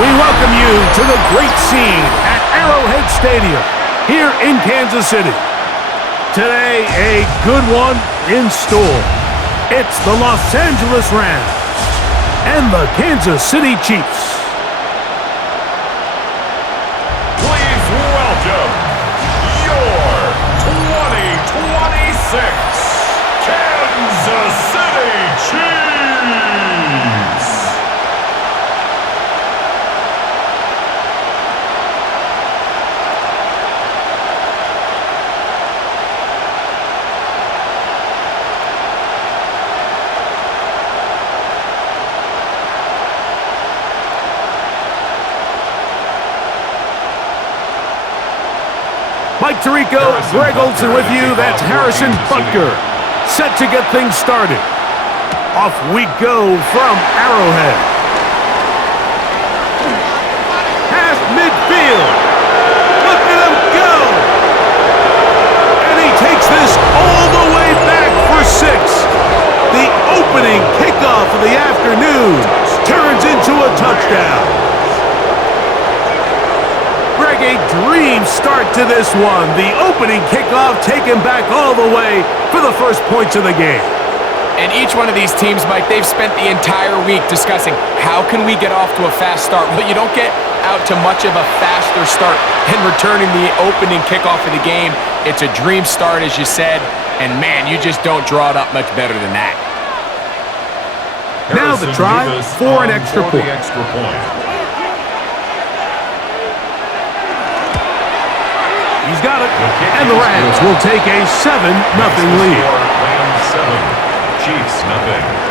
We welcome you to the great scene at Arrowhead Stadium here in Kansas City. Today, a good one in store. It's the Los Angeles Rams and the Kansas City Chiefs. Please welcome your 2026 Kansas City Chiefs. Mike Tirico, Greg Olson with you. That's Harrison Butker, set to get things started. Off we go from Arrowhead. Past midfield. Look at him go. And he takes this all the way back for 6. The opening kickoff of the afternoon turns into a touchdown. Greg, a dream start to this one. The opening kickoff taken back all the way for the first points of the game. And each one of these teams, Mike, they've spent the entire week discussing how can we get off to a fast start. Well, you don't get out to much of a faster start than returning the opening kickoff of the game. It's a dream start, as you said, and man, you just don't draw it up much better than that. Now the try for an extra point. He's got it, and the Rams will take a 7-0 lead. Rams 7, Chiefs 0.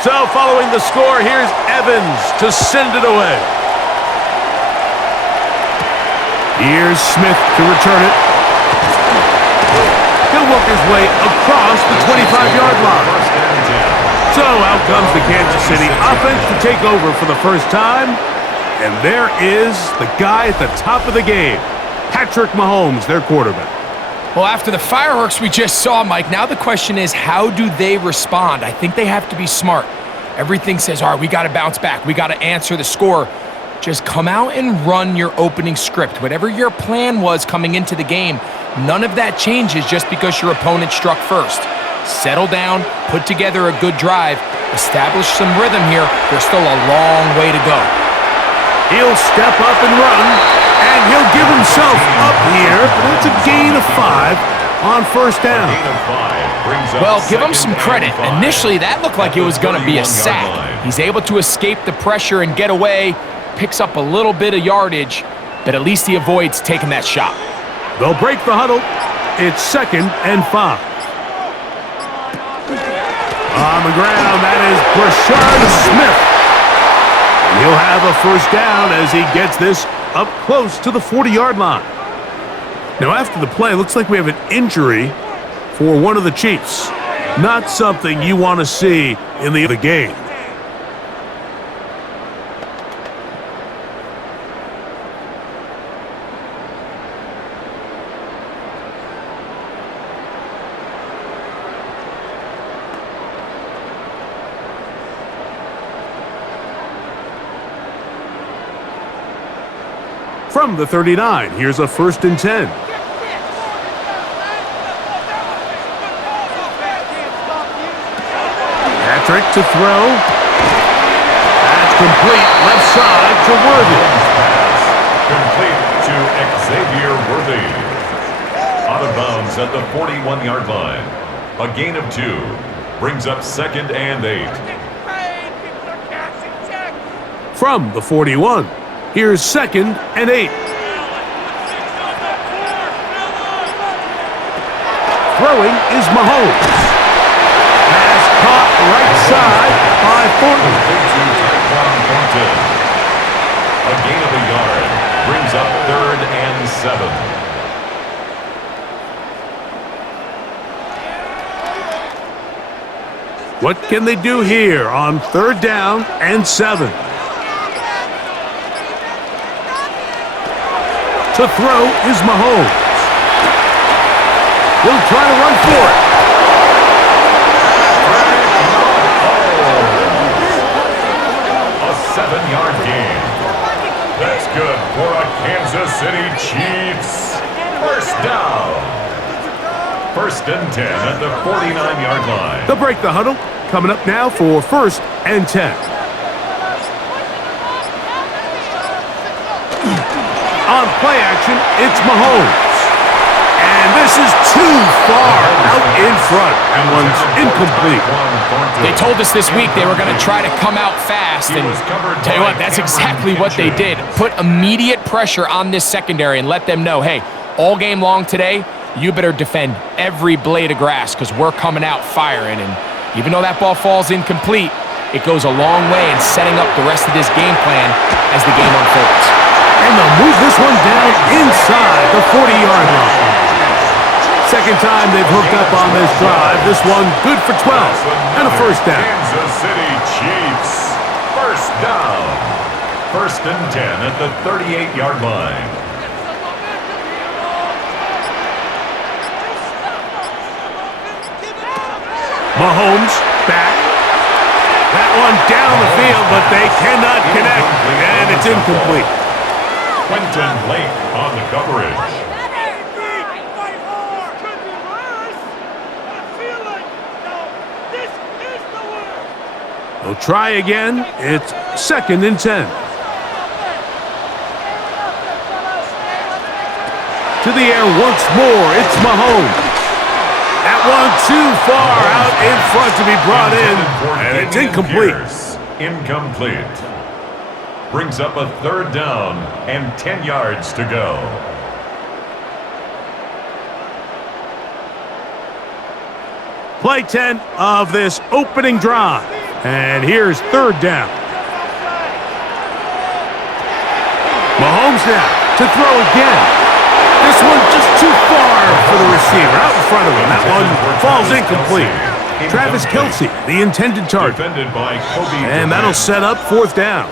So following the score, here's Evans to send it away. Here's Smith to return it. He'll work his way across the 25-yard line. So out comes the Kansas City offense to take over for the first time. And there is the guy at the top of the game, Patrick Mahomes, their quarterback. Well, after the fireworks we just saw, Mike, now the question is, how do they respond? I think they have to be smart. Everything says, all right, we got to bounce back. We got to answer the score. Just come out and run your opening script. Whatever your plan was coming into the game, none of that changes just because your opponent struck first. Settle down, put together a good drive, establish some rhythm here. There's still a long way to go. He'll step up and run, and he'll give himself up here. That's a gain of 5 on first down. Well, give him some credit. Initially, that looked like it was going to be a sack. He's able to escape the pressure and get away, picks up a little bit of yardage, but at least he avoids taking that shot. They'll break the huddle. It's 2nd and 5. On the ground, that is Brashard Smith. And he'll have a first down as he gets this up close to the 40-yard line. Now, after the play, it looks like we have an injury for one of the Chiefs. Not something you want to see in the game. From the 39, here's a 1st and 10. Patrick to throw. That's complete, left side to Worthy. Complete to Xavier Worthy. Out of bounds at the 41-yard line. A gain of 2 brings up 2nd and 8. From the 41, here's 2nd and 8. Throwing is Mahomes. Pass caught right side by Thornton. A gain of a yard brings up 3rd and 7. What can they do here on 3rd down and 7? To throw is Mahomes. He'll try to run for it. A 7-yard gain. That's good for a Kansas City Chiefs. First down. 1st and 10 at the 49-yard line. They'll break the huddle. Coming up now for 1st and 10. On play action, it's Mahomes. And this is too far out in front. That one's incomplete. They told us this week they were going to try to come out fast, and tell you what, that's exactly what they did. Put immediate pressure on this secondary and let them know, hey, all game long today, you better defend every blade of grass because we're coming out firing. And even though that ball falls incomplete, it goes a long way in setting up the rest of this game plan as the game unfolds. And they'll move this one down inside the 40-yard line. Second time they've hooked up on this drive. This one good for 12 and a 1st down. Kansas City Chiefs. 1st down. 1st and 10 at the 38-yard line. Mahomes back. That one down the field, but they cannot connect, and it's incomplete. Quentin Lake on the coverage. They'll try again. It's 2nd and 10. To the air once more. It's Mahomes. That one too far out in front to be brought in, and it's incomplete. Incomplete. Brings up a 3rd down and 10 yards to go. Play 10 of this opening drive. And here's 3rd down. Mahomes now to throw again. This one just too far for the receiver. Out in front of him. That one falls incomplete. Travis Kelce, the intended target. Defended by Kobe. And that'll set up 4th down.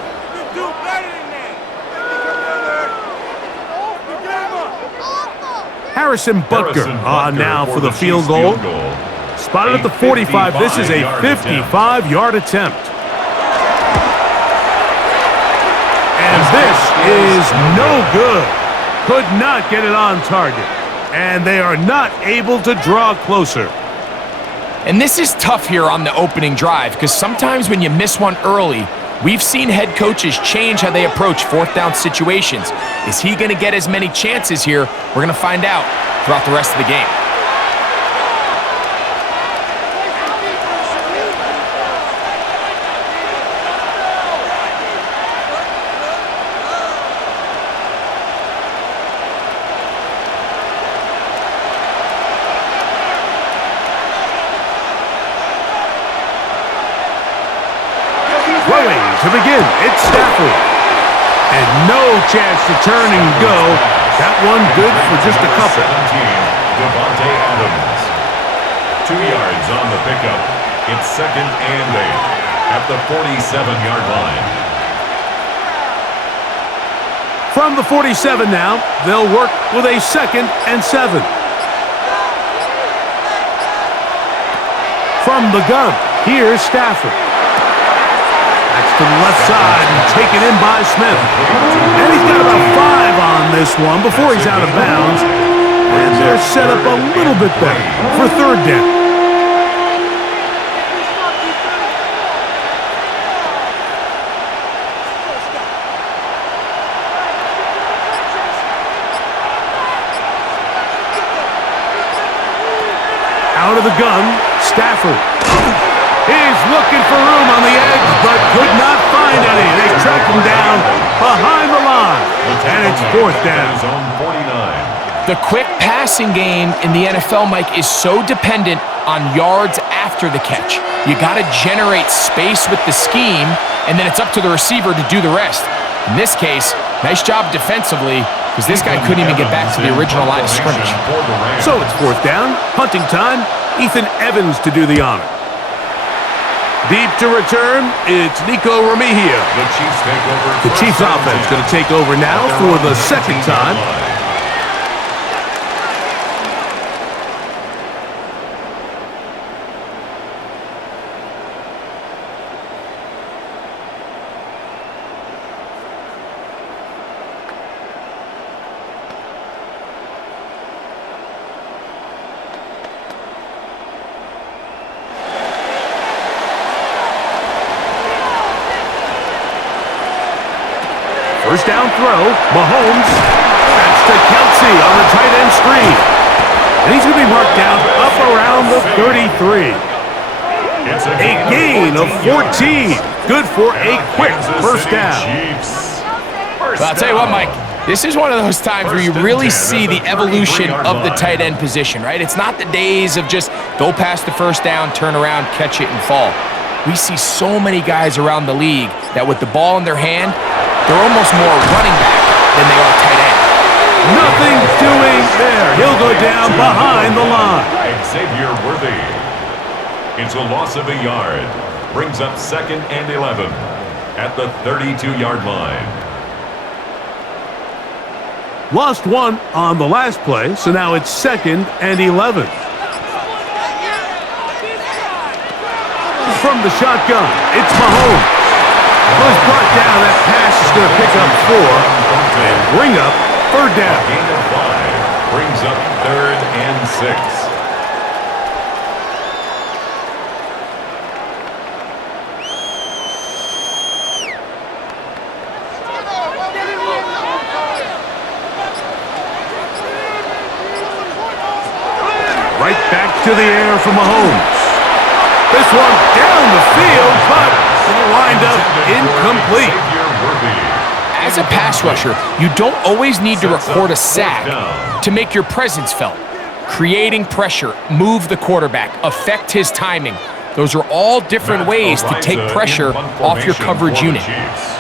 Harrison Butker on now for the field goal. Spotted at the 45. This is a 55-yard attempt. And this is no good. Could not get it on target. And they are not able to draw closer. And this is tough here on the opening drive because sometimes when you miss one early, we've seen head coaches change how they approach 4th down situations. Is he going to get as many chances here? We're going to find out throughout the rest of the game. To begin, it's Stafford. And no chance to turn and go. That one good for just a couple. 17, Devontae Adams. 2 yards on the pickup. It's 2nd and 8 at the 47-yard line. From the 47 now, they'll work with a 2nd and 7. From the gun, here's Stafford. To the left side and taken in by Smith. And he's got about 5 on this one before he's out of bounds. And they're set up a little bit better for 3rd down. Out of the gun, Stafford. He's looking for room on the edge, but could not find any. They track him down behind the line, and it's 4th down. The quick passing game in the NFL, Mike, is so dependent on yards after the catch. You got to generate space with the scheme, and then it's up to the receiver to do the rest. In this case, nice job defensively, because this guy couldn't even get back to the original line of scrimmage. So it's fourth down, punting time. Ethan Evans to do the honor. Deep to return, it's Nico Remigio. The Chiefs offense going to take over now for the second time. First down throw, Mahomes. That's to Kelsey on the tight end screen. And he's going to be marked down up around the 33. A gain of 14. Good for a quick first down. Well, I'll tell you what, Mike. This is one of those times where you really see the evolution of the tight end position, right? It's not the days of just go past the first down, turn around, catch it, and fall. We see so many guys around the league that with the ball in their hand, they're almost more running back than they are tight end. Nothing doing there. He'll go down behind the line. Xavier Worthy. It's a loss of a yard. Brings up 2nd and 11 at the 32-yard line. Lost one on the last play, so now it's 2nd and 11. From the shotgun, it's Mahomes. Was brought down. That pass is going to pick up 4 and bring up third down. Gain of 5 brings up 3rd and 6. Right back to the air for Mahomes. This one down the field, but it'll wind up incomplete. As a pass rusher, you don't always need to record a sack to make your presence felt. Creating pressure, move the quarterback, affect his timing. Those are all different ways to take pressure off your coverage unit.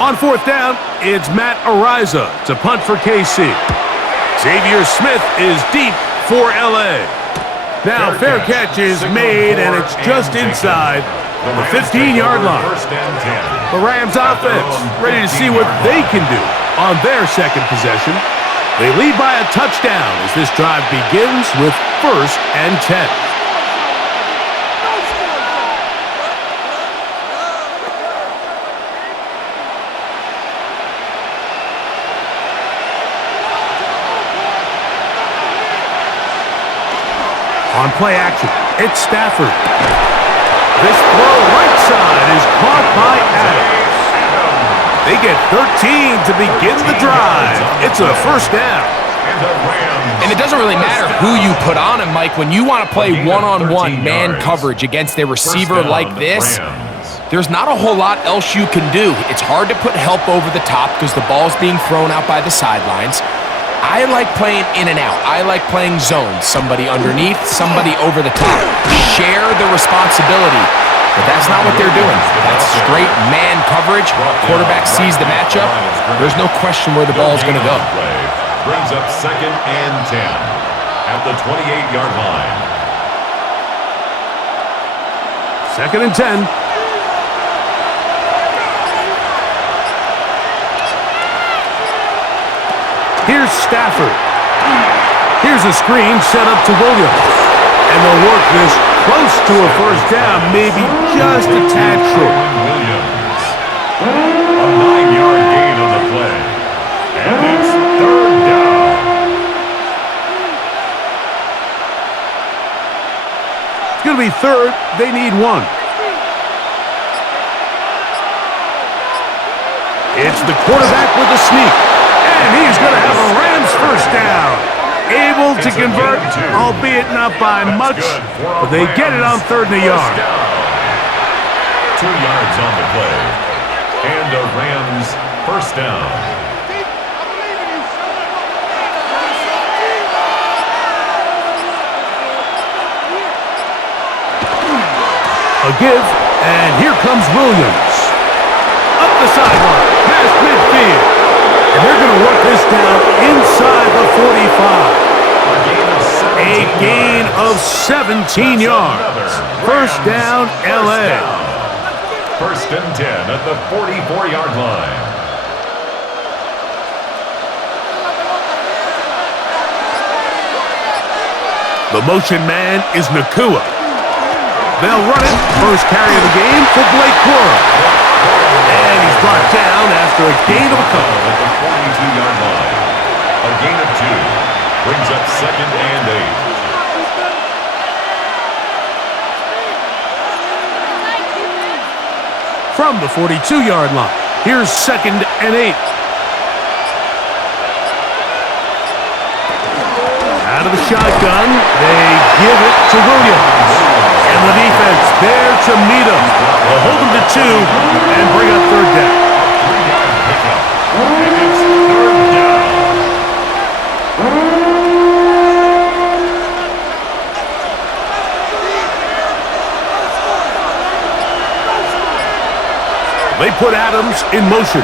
On fourth down, it's Matt Ariza to punt for KC. Xavier Smith is deep for LA. Now, fair catch is made, and it's just inside the 15-yard line. The Rams offense ready to see what they can do on their second possession. They lead by a touchdown as this drive begins with 1st and 10. On play action, it's Stafford. This throw right side is caught by Adams. They get 13 to begin the drive. It's a first down. And it doesn't really matter who you put on him, Mike. When you want to play one-on-one man coverage against a receiver like this, there's not a whole lot else you can do. It's hard to put help over the top because the ball's being thrown out by the sidelines. I like playing in and out. I like playing zones. Somebody underneath, somebody over the top. Share the responsibility. But that's not what they're doing. That's straight man coverage. Quarterback sees the matchup. There's no question where the ball is going to go. Brings up 2nd and 10 at the 28-yard line. 2nd and 10. Here's Stafford. Here's a screen set up to Williams. And they'll work this close to a first down, maybe just a tad short. Williams. A 9-yard gain on the play. And it's 3rd down. It's going to be 3rd. They need 1. It's the quarterback with the sneak. And he's going to have a Rams first down. Able to convert, albeit not by much, but they get it on 3rd and a yard. 2 yards on the play. And a Rams first down. A give, and here comes Williams. Up the sideline, past midfield. And they're going to work this down inside the 45. A gain of 17 yards. First down, LA. First and 10 at the 44-yard line. The motion man is Nakua. They'll run it. First carry of the game for Blake Corum. And he's brought down after a gain of a couple. At the 42-yard line. A gain of 2. Brings up second and 8. From the 42-yard line, here's second and 8. Out of the shotgun, they give it to Williams. And the defense there to meet him. They'll hold him to 2 and bring up third down. 3-yard pickup. And it's third down. They put Adams in motion.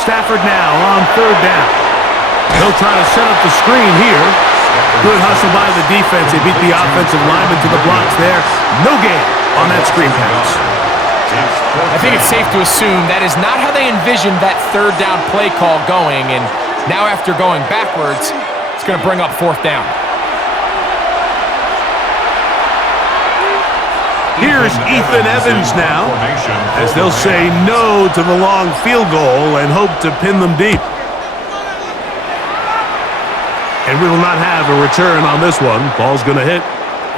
Stafford now on third down. They'll try to set up the screen here. Good hustle by the defense. They beat the offensive lineman to the blocks there. No gain on that screen pass. I think it's safe to assume that is not how they envisioned that third down play call going. And now after going backwards, it's going to bring up fourth down. Here's Ethan Evans now, as they'll say no to the long field goal and hope to pin them deep. And we will not have a return on this one. Ball's going to hit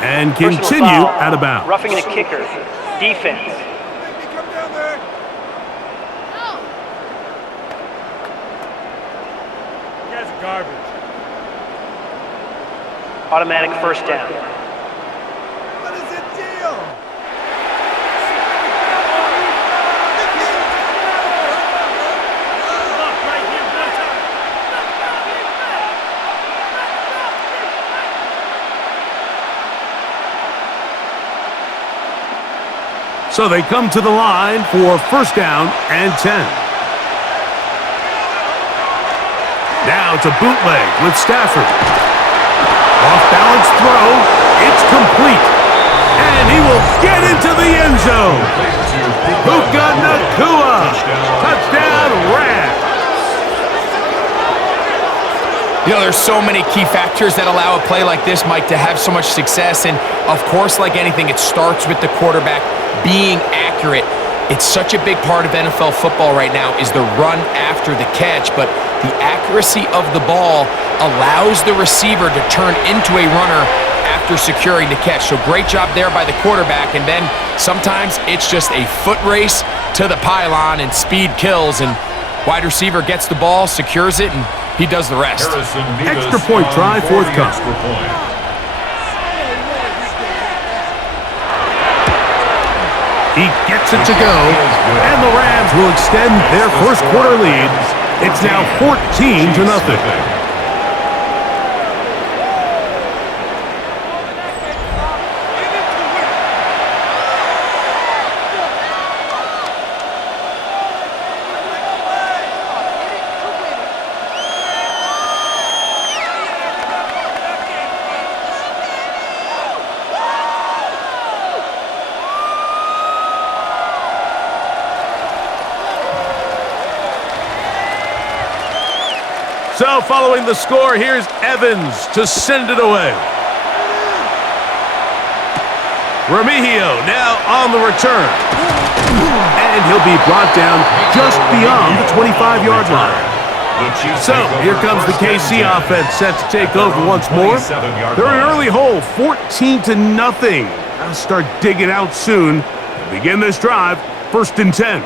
and continue out of bounds. Roughing the kicker. Defense. You guys are garbage. Automatic first down. What is the deal? So they come to the line for first down and 10. Now it's a bootleg with Stafford. Off-balance throw. It's complete. And he will get into the end zone. Puka Nakua. Touchdown, Rams. You know, there's so many key factors that allow a play like this, Mike, to have so much success. And, of course, like anything, it starts with the quarterback being accurate. It's such a big part of NFL football right now is the run after the catch, but the accuracy of the ball allows the receiver to turn into a runner after securing the catch. So great job there by the quarterback, and then sometimes it's just a foot race to the pylon and speed kills, and wide receiver gets the ball, secures it, and he does the rest. Extra point try forthcoming. He gets it to go, and the Rams will extend their first quarter lead. It's now 14-0. So following the score, here's Evans to send it away. Remigio now on the return. And he'll be brought down just beyond the 25-yard line. So here comes the KC offense set to take over once more. They're in an early hole, 14-0. I'll start digging out soon to begin this drive, first and 10.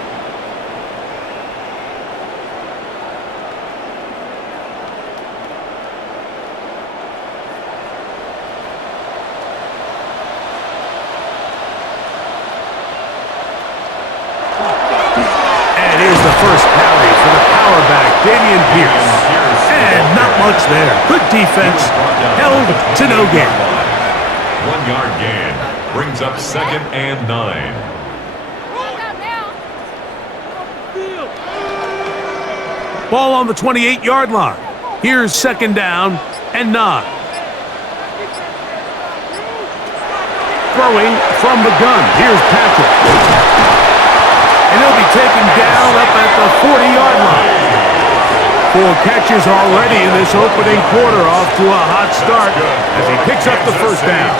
First carry for the power back, Damian Pierce. And not much there. Good defense, held to no gain. 1 yard gain brings up second and 9. Ball on the 28-yard line. Here's second down and 9. Throwing from the gun. Here's Patrick. And he'll be taken down up at the 40-yard line. 4 catches already in this opening quarter, off to a hot start as he picks up the first down.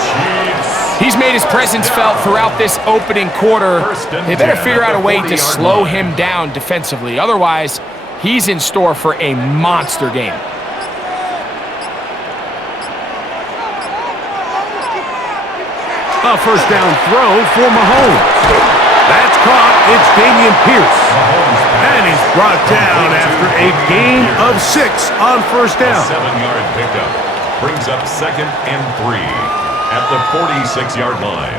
He's made his presence felt throughout this opening quarter. They better figure out a way to slow him down defensively. Otherwise, he's in store for a monster game. A first down throw for Mahomes. That's caught. It's Dameon Pierce. And he's brought down after a gain of 6 on first down. 7-yard pickup brings up 2nd and 3 at the 46-yard line.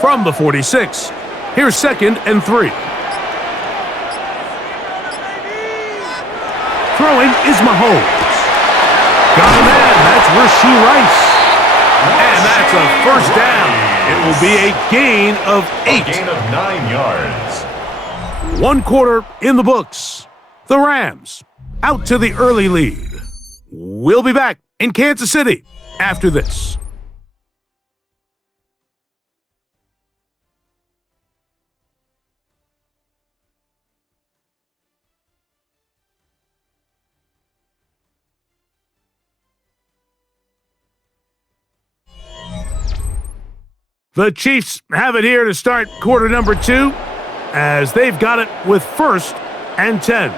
From the 46, here's 2nd and 3. Throwing is Mahomes. Got a man. That's Rashee Rice. And that's a first down. It will be a gain of 8. A gain of 9 yards. 1 quarter in the books. The Rams out to the early lead. We'll be back in Kansas City after this. The Chiefs have it here to start quarter number 2 as they've got it with 1st and 10.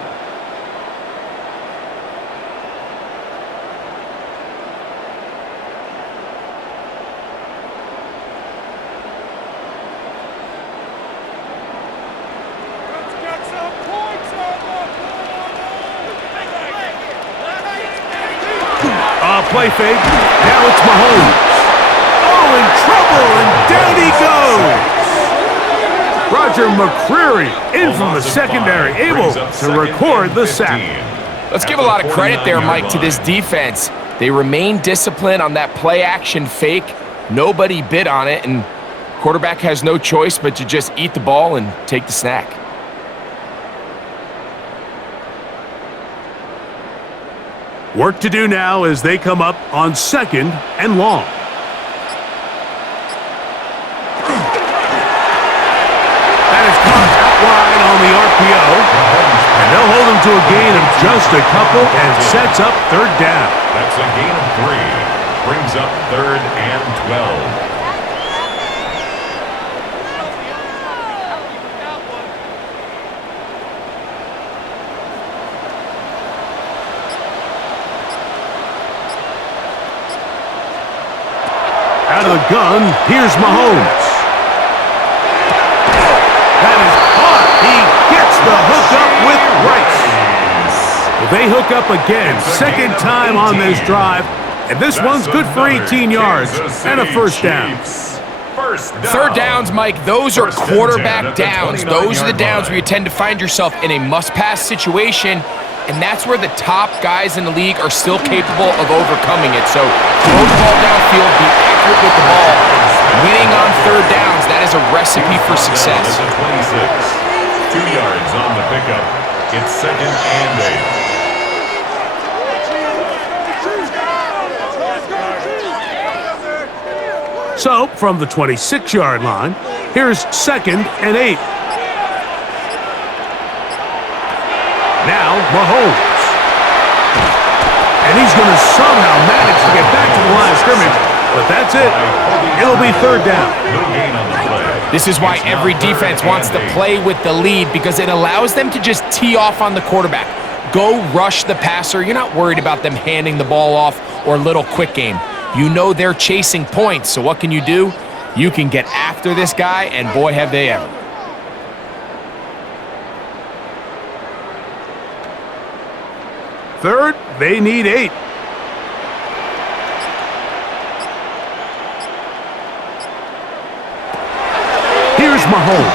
Play fake. Now it's Mahomes. Oh, in trouble, and down he goes. Roger McCreary in from the secondary, able to record the sack. Let's give a lot of credit there, Mike, to this defense. They remain disciplined on that play-action fake. Nobody bid on it, and quarterback has no choice but to just eat the ball and take the snack. Work to do now as they come up on 2nd and long. That is caught out wide on the RPO. And they'll hold him to a gain of just a couple and sets up 3rd down. That's a gain of 3. Brings up 3rd and 12. Out of the gun, here's Mahomes. That is caught. He gets the hook up with Rice. Well, they hook up again, 2nd time on this drive, and this one's good for 18 yards and a first down. 3rd downs, Mike, those are quarterback downs. Those are the downs where you tend to find yourself in a must-pass situation, and that's where the top guys in the league are still capable of overcoming it. So throw the ball downfield, be accurate with the ball. Winning on 3rd downs, that is a recipe for success. 26. 2 yards on the pickup. It's 2nd and 8. So, from the 26-yard line, here's 2nd and 8. Now, Mahomes. And he's going to somehow manage to get back to the line of scrimmage, but that's it. It'll be 3rd down. This is why every defense wants to play with the lead, because it allows them to just tee off on the quarterback. Go rush the passer. You're not worried about them handing the ball off or little quick game. You know they're chasing points, so what can you do? You can get after this guy, and boy, have they ever. Third, they need 8. Here's Mahomes.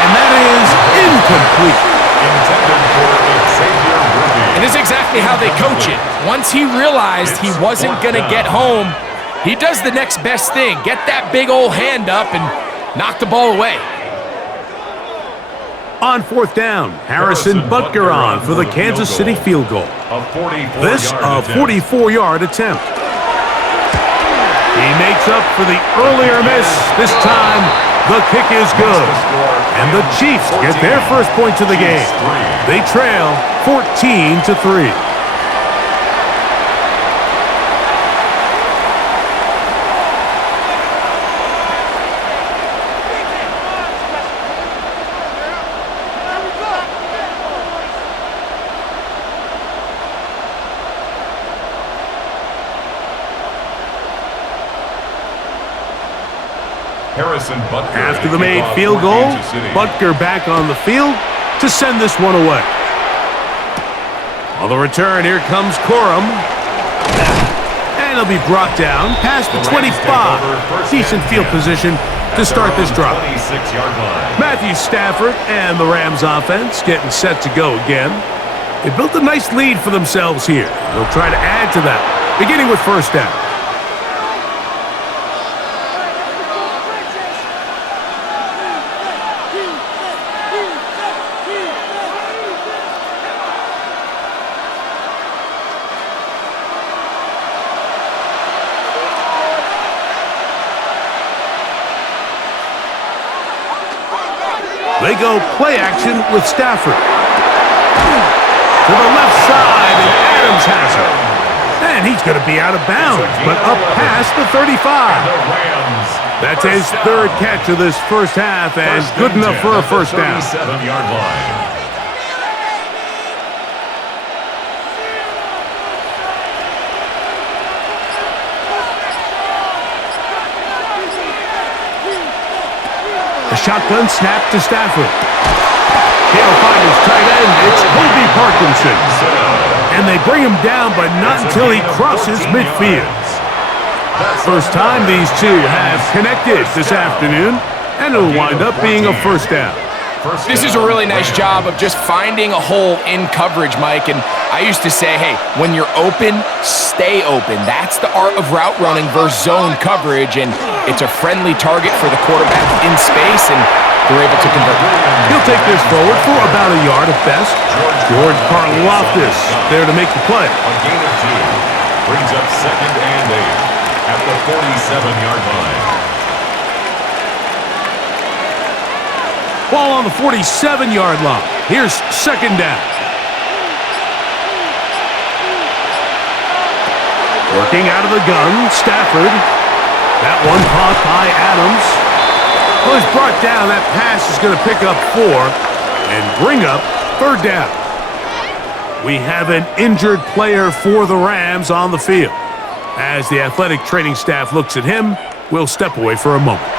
And that is incomplete. And this is exactly how they coach it. Once he realized he wasn't going to get home, he does the next best thing. Get that big old hand up and knock the ball away. On fourth down, Harrison Butker on for the Kansas City field goal. This a 44-yard attempt. He makes up for the earlier miss. This time, the kick is good. And the Chiefs get their first points of the game. They trail 14-3. After the made field goal, Butker back on the field to send this one away. On the return, here comes Corum. And he'll be brought down past the 25. Decent field position to start this drive. Matthew Stafford and the Rams offense getting set to go again. They built a nice lead for themselves here. They'll try to add to that, beginning with first down. They go play action with Stafford. To the left side, and Adams has it. And he's going to be out of bounds, but up past the 35. That's his third catch of this first half, and good enough for a first down. 37-yard line. A shotgun snap to Stafford. He'll find his tight end. It's Kobe Parkinson. And they bring him down, but not until he crosses midfield. First time these two have connected this afternoon, and it'll wind up being a first down. This is a really nice job of just finding a hole in coverage, Mike. And I used to say, hey, when you're open, stay open. That's the art of route running versus zone coverage. And it's a friendly target for the quarterback in space, and they're able to convert. He'll take this forward for about a yard at best. George Karlaftis there to make the play. A gain of 2. Brings up 2nd and 8 at the 47-yard line. Ball on the 47-yard line. Here's second down. Working out of the gun, Stafford. That one caught by Adams. Well, he's brought down. That pass is going to pick up 4 and bring up third down. We have an injured player for the Rams on the field. As the athletic training staff looks at him, we'll step away for a moment.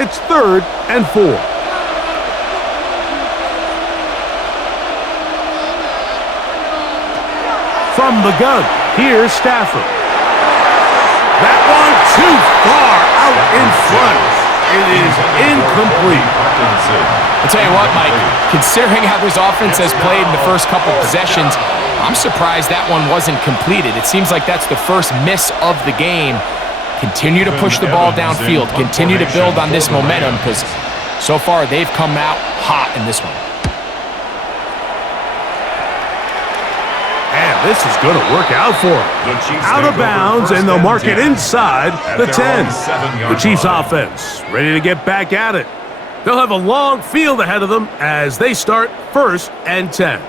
It's 3rd and 4. From the gun, here's Stafford. That one too far out in front. It is incomplete. I'll tell you what, Mike, considering how this offense has played in the first couple possessions, I'm surprised that one wasn't completed. It seems like that's the first miss of the game. Continue to push the ball downfield. Continue to build on this momentum, because so far they've come out hot in this one. And this is going to work out for them. Out of bounds, and they'll mark it inside the 10. The Chiefs offense ready to get back at it. They'll have a long field ahead of them as they start 1st and 10.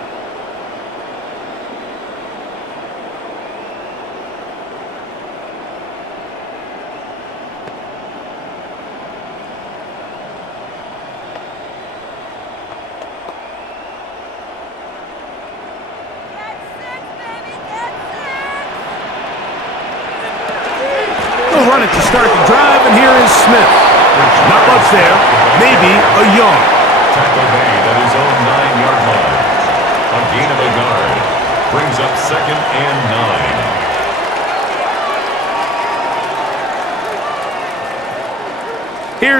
Run it to start the drive, and here is Smith. Not much there, maybe a yard. Tackle made at his own 9-yard line. A gain of a yard brings up 2nd and 9.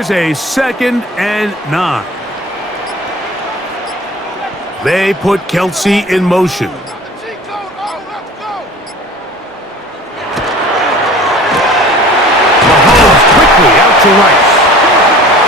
Here's a 2nd and 9. They put Kelsey in motion. Mahomes quickly out to Rice.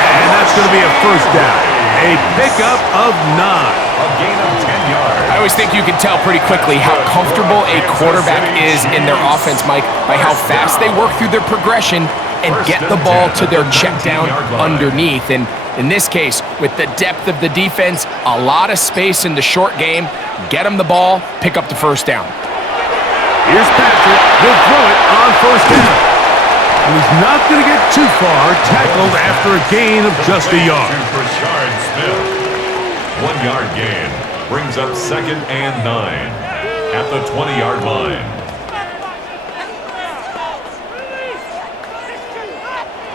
And that's going to be a first down. A pickup of 9. A gain of 10 yards. I always think you can tell pretty quickly how comfortable a quarterback is in their offense, Mike, by how fast they work through their progression and get the ball to their check down underneath. And in this case, with the depth of the defense, a lot of space in the short game, get them the ball, pick up the first down. Here's Patrick. He'll throw it on first down. And he's not going to get too far, tackled after a gain of just a yard. For Smith. 1 yard gain brings up 2nd and 9 at the 20-yard line.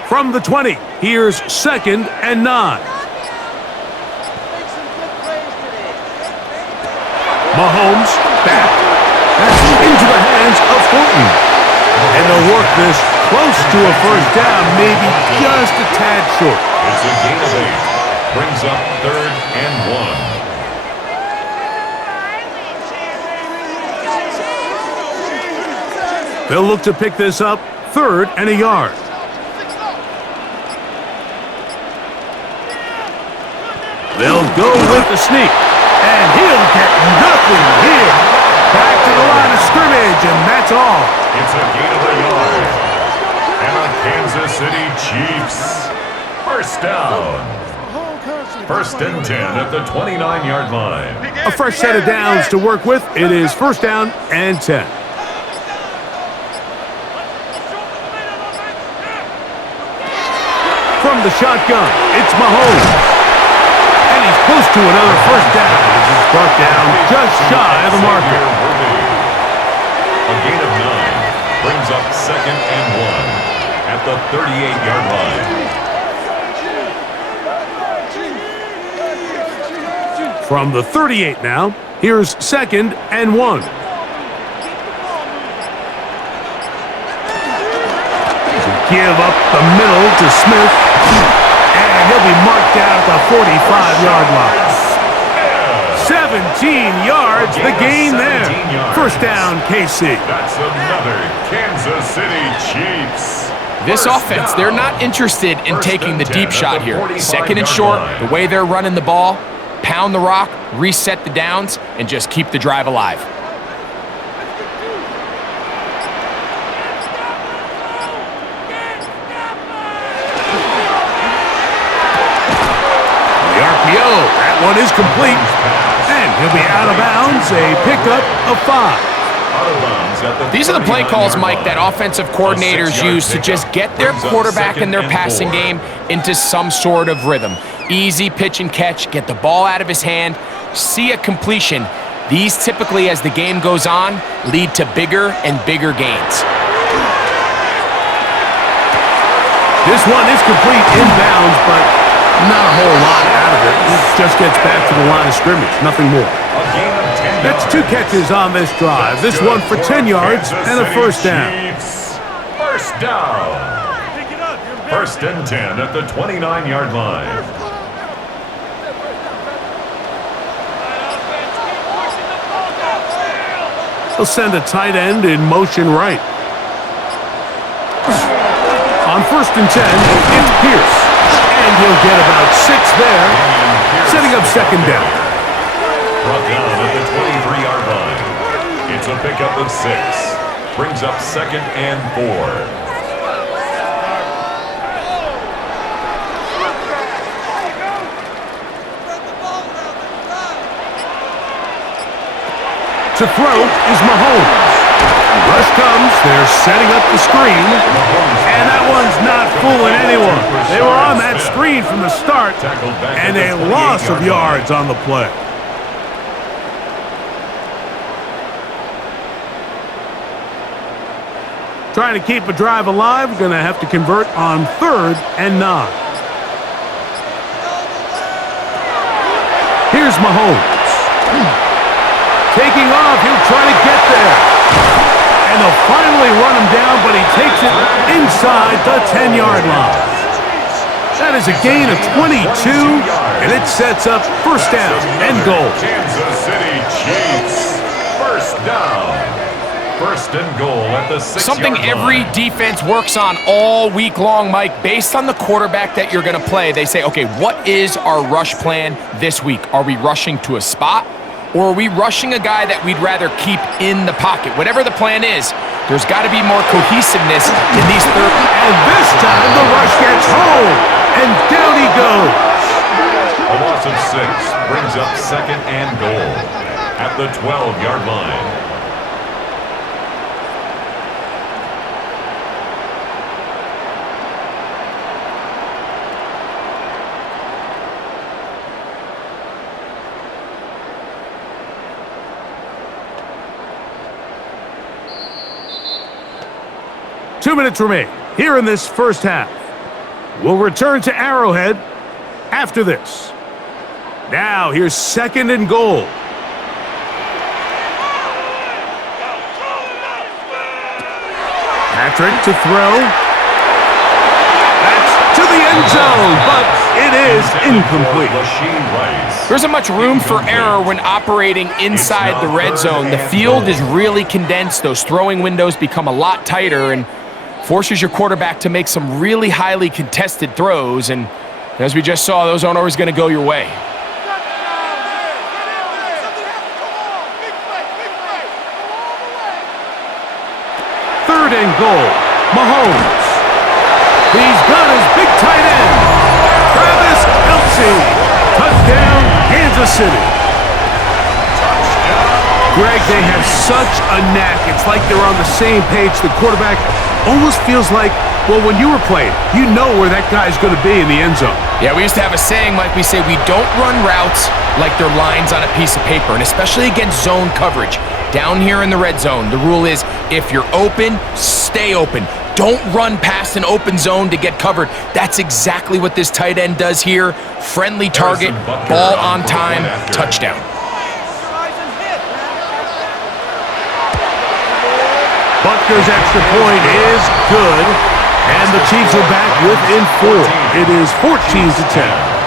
From the 20, here's 2nd and 9. Mahomes back. That's into the hands of Fulton. And they'll work this close to a first down, maybe just a tad short. It's a gain of 8. Brings up 3rd and 1. They'll look to pick this up 3rd and a yard. They'll go with the sneak, and he'll get nothing here. Back to the line of scrimmage, and that's all. It's a gain of a yard. And the Kansas City Chiefs. First down. 1st and 10 at the 29-yard line. A fresh set of downs to work with. It is 1st down and 10. From the shotgun, it's Mahomes. And he's close to another first down. He's brought down just shy of the marker. A gain of 9 brings up 2nd and 1 at the 38-yard line. From the 38 now, here's 2nd and 1. Give up the middle to Smith. And he'll be marked down at the 45-yard line. 17 yards, the gain there. First down, KC. That's another Kansas City Chiefs. This offense, they're not interested in taking the deep shot here. 2nd and short, the way they're running the ball, pound the rock, reset the downs, and just keep the drive alive. That one is complete, and he'll be out of bounds, a pickup of 5. These are the play calls, Mike, that offensive coordinators use to just get their quarterback and their passing game into some sort of rhythm. Easy pitch and catch, get the ball out of his hand, see a completion. These typically, as the game goes on, lead to bigger and bigger gains. This one is complete inbounds, but not a whole lot out of it. It just gets back to the line of scrimmage, nothing more. That's 2 catches on this drive. This one for 10 yards and a first down. First down. 1st and 10 at the 29-yard line. They'll send a tight end in motion right. On 1st and 10, it's Pierce. And he'll get about 6 there, setting up 2nd down. Brought down at the 23-yard line. It's a pickup of 6. Brings up 2nd and 4. To throw is Mahomes. Rush comes, they're setting up the screen, and that one's not fooling anyone. They were on that screen from the start, and a loss of yards on the play. Trying to keep a drive alive, going to have to convert on 3rd and 9. Here's Mahomes. Taking off, he'll try to get there. And they'll finally run him down, but he takes it inside the 10-yard line. That is a gain of 22, and it sets up first down and goal. Kansas City Chiefs. First down. First and goal at the 6-yard Something line. every defense works on all week long, Mike. Based on the quarterback that you're going to play, they say, okay, what is our rush plan this week? Are we rushing to a spot, or are we rushing a guy that we'd rather keep in the pocket? Whatever the plan is, there's got to be more cohesiveness in these third. And this time the rush gets home, and down he goes. A loss of 6 brings up second and goal at the 12-yard line. Two minutes remain here in this first half. We'll return to Arrowhead after this. Now here's second and goal. Patrick to throw. That's to the end zone, but it is incomplete. There isn't much room for error when operating inside the red zone. The field is really condensed. Those throwing windows become a lot tighter and forces your quarterback to make some really highly contested throws. And as we just saw, those aren't always going to go your way. Third and goal. Mahomes. He's got his big tight end. Travis Kelce. Touchdown, Kansas City. Greg, they have such a knack. It's like they're on the same page. The quarterback almost feels like, well, when you were playing, you know where that guy's going to be in the end zone. Yeah, we used to have a saying, like we say, we don't run routes like they're lines on a piece of paper, and especially against zone coverage. Down here in the red zone, the rule is if you're open, stay open. Don't run past an open zone to get covered. That's exactly what this tight end does here. Friendly target, ball on time, touchdown. Butker's extra point is good, and the Chiefs are back within 4. It is 14-10.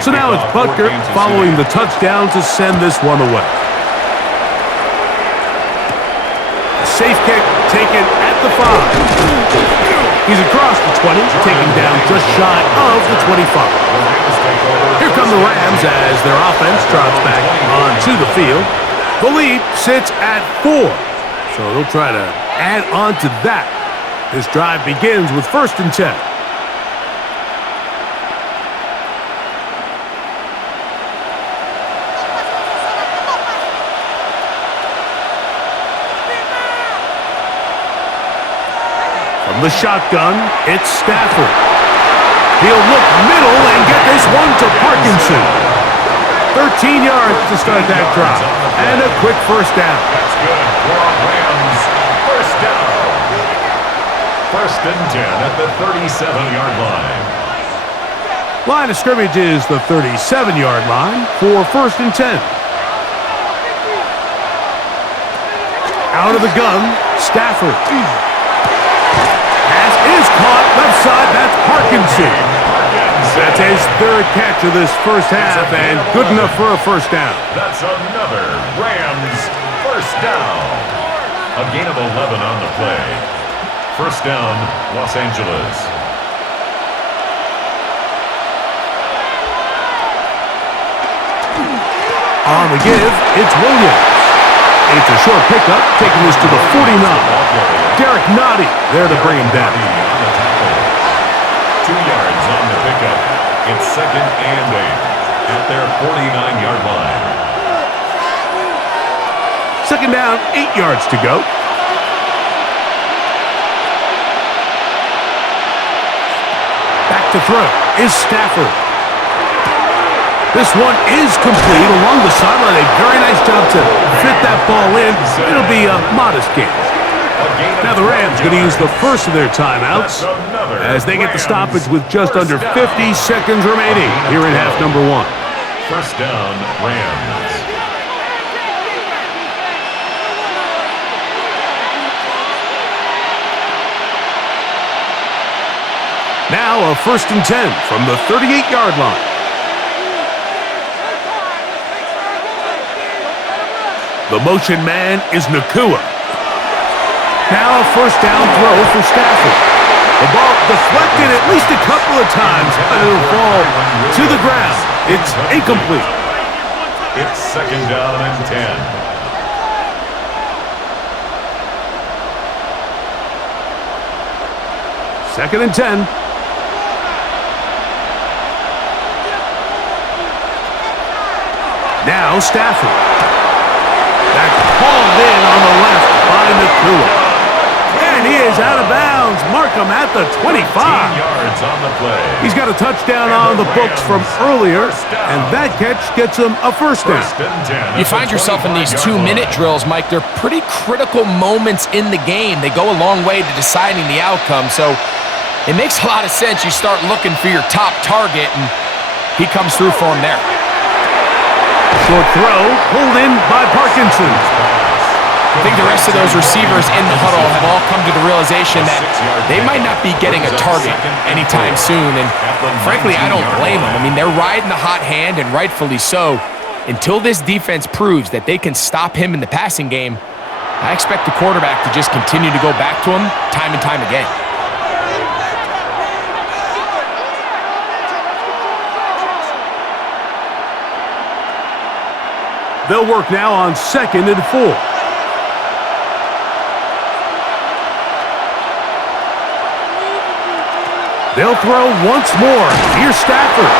So now it's Butker following the touchdown to send this one away. A safe kick taken at the 5. He's across the 20, taken down just shy of the 25. Here come the Rams as their offense trots back onto the field. The lead sits at 4, so they'll try to add on to that. This drive begins with first and 10. The shotgun, it's Stafford. He'll look middle and get this one to Parkinson. 13 yards to start that drive. And a quick first down. That's good for our Rams. First down. First and 10 at the 37-yard line. Line of scrimmage is the 37-yard line for first and 10. Out of the gun, Stafford. Is caught left side, that's Parkinson. That's his third catch of this first half, and good enough for a first down. That's another Rams first down. A gain of 11 on the play. First down, Los Angeles. On the give, it's Williams. It's a short pickup, taking this to the 49. Derek Nottie there to bring him down. 2 yards on the pickup. It's second and 8 at their 49-yard line. Second down, 8 yards to go. Back to throw is Stafford. This one is complete along the sideline. A very nice job to fit that ball in. It'll be a modest gain. Now the Rams going to use the first of their timeouts as they get the stoppage with just under 50 seconds remaining here in half number 1. First down, Rams. Now a 1st and 10 from the 38-yard line. The motion man is Nakua. Now a 1st down throw for Stafford. The ball deflected at least a couple of times, but it'll fall to the ground. It's incomplete. It's 2nd down and 10. Second and 10. Now Stafford. That called in on the left by Nakua. And he is out of bounds. Mark him at the 25. 15 yards on the play. He's got a touchdown on the books from earlier, and that catch gets him a 1st down. You find yourself in these 2-minute drills, Mike. They're pretty critical moments in the game. They go a long way to deciding the outcome, so it makes a lot of sense. You start looking for your top target, and he comes through for him there. Short throw, pulled in by Parkinson. I think the rest of those receivers in the huddle have all come to the realization that they might not be getting a target anytime soon, and frankly, I don't blame them. I mean, they're riding the hot hand, and rightfully so. Until this defense proves that they can stop him in the passing game, I expect the quarterback to just continue to go back to him time and time again. They'll work now on 2nd and 4. They'll throw once more. Here's Stafford.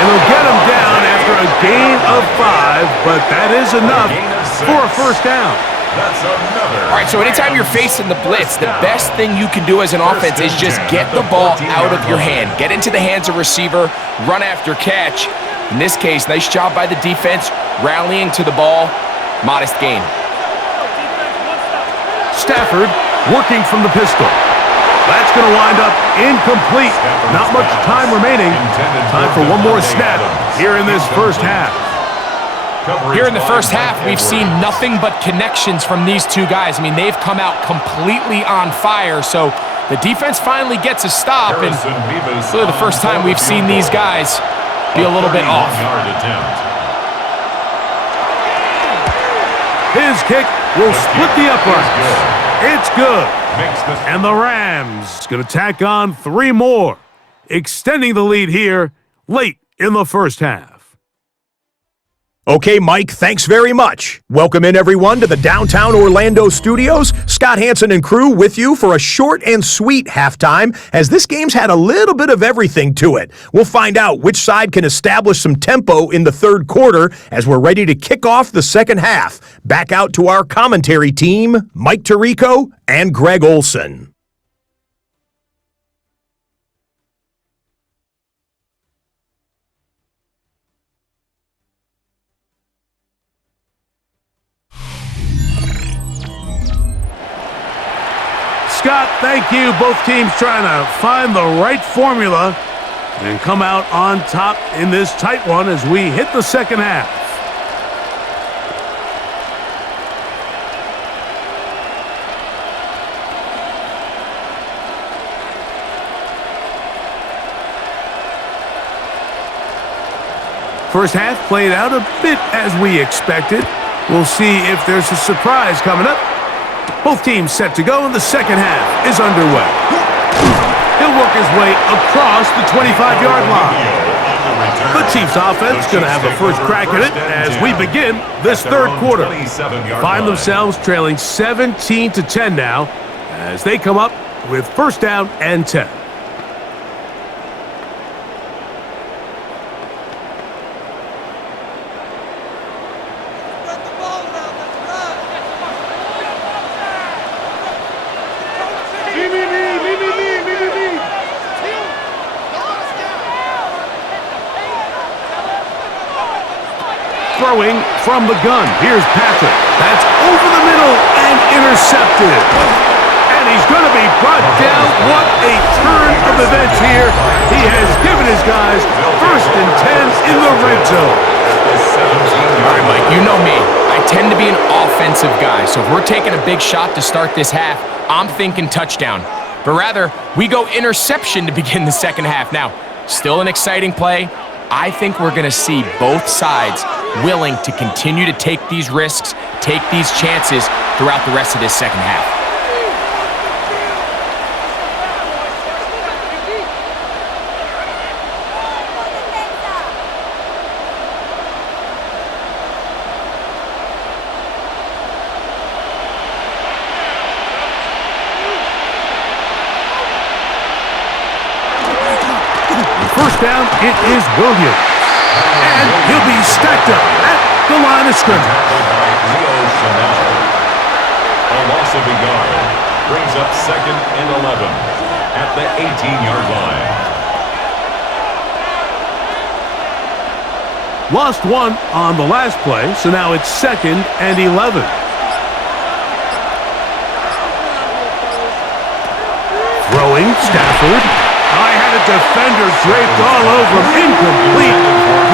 And they'll get him down after a gain of 5, but that is enough for a 1st down. That's another. All right, so anytime you're facing the blitz, the best thing you can do as an offense is just get the ball out of your hand. Get into the hands of receiver, run after catch. In this case, nice job by the defense, rallying to the ball. Modest gain. Stafford working from the pistol. That's going to wind up incomplete. Not much time remaining. Time for one more snap here in this 1st half. Here in the 1st half, we've seen nothing but connections from these two guys. I mean, they've come out completely on fire, so the defense finally gets a stop, and it's really the first time we've seen these guys be a little bit off. His kick will split the uprights. It's good. And the Rams going to tack on 3 more, extending the lead here late in the 1st half. Okay, Mike, thanks very much. Welcome in, everyone, to the downtown Orlando studios. Scott Hansen and crew with you for a short and sweet halftime, as this game's had a little bit of everything to it. We'll find out which side can establish some tempo in the 3rd quarter as we're ready to kick off the 2nd half. Back out to our commentary team, Mike Tirico and Greg Olson. Scott, thank you. Both teams trying to find the right formula and come out on top in this tight one as we hit the 2nd half. First half played out a bit as we expected. We'll see if there's a surprise coming up. Both teams set to go, and the 2nd half is underway. He'll work his way across the 25-yard line. The Chiefs offense going to have a first crack at it as we begin this 3rd quarter. Find themselves trailing 17-10 now as they come up with 1st down and 10. throwing from the gun. Here's Patrick. That's over the middle and intercepted. And he's going to be brought down. What a turn of events here. He has given his guys 1st and 10 in the red zone. All right, Mike, you know me. I tend to be an offensive guy, so if we're taking a big shot to start this half, I'm thinking touchdown. But rather, we go interception to begin the second half. Now, still an exciting play. I think we're going to see both sides willing to continue to take these risks, take these chances throughout the rest of this second half. First down, it is Williams. And he'll be stacked up at the line of scrimmage. A loss of a yard brings up 2nd and 11 at the 18-yard line. Lost one on the last play, so now it's 2nd and 11. Throwing, Stafford. I had a defender draped all over him. Incomplete.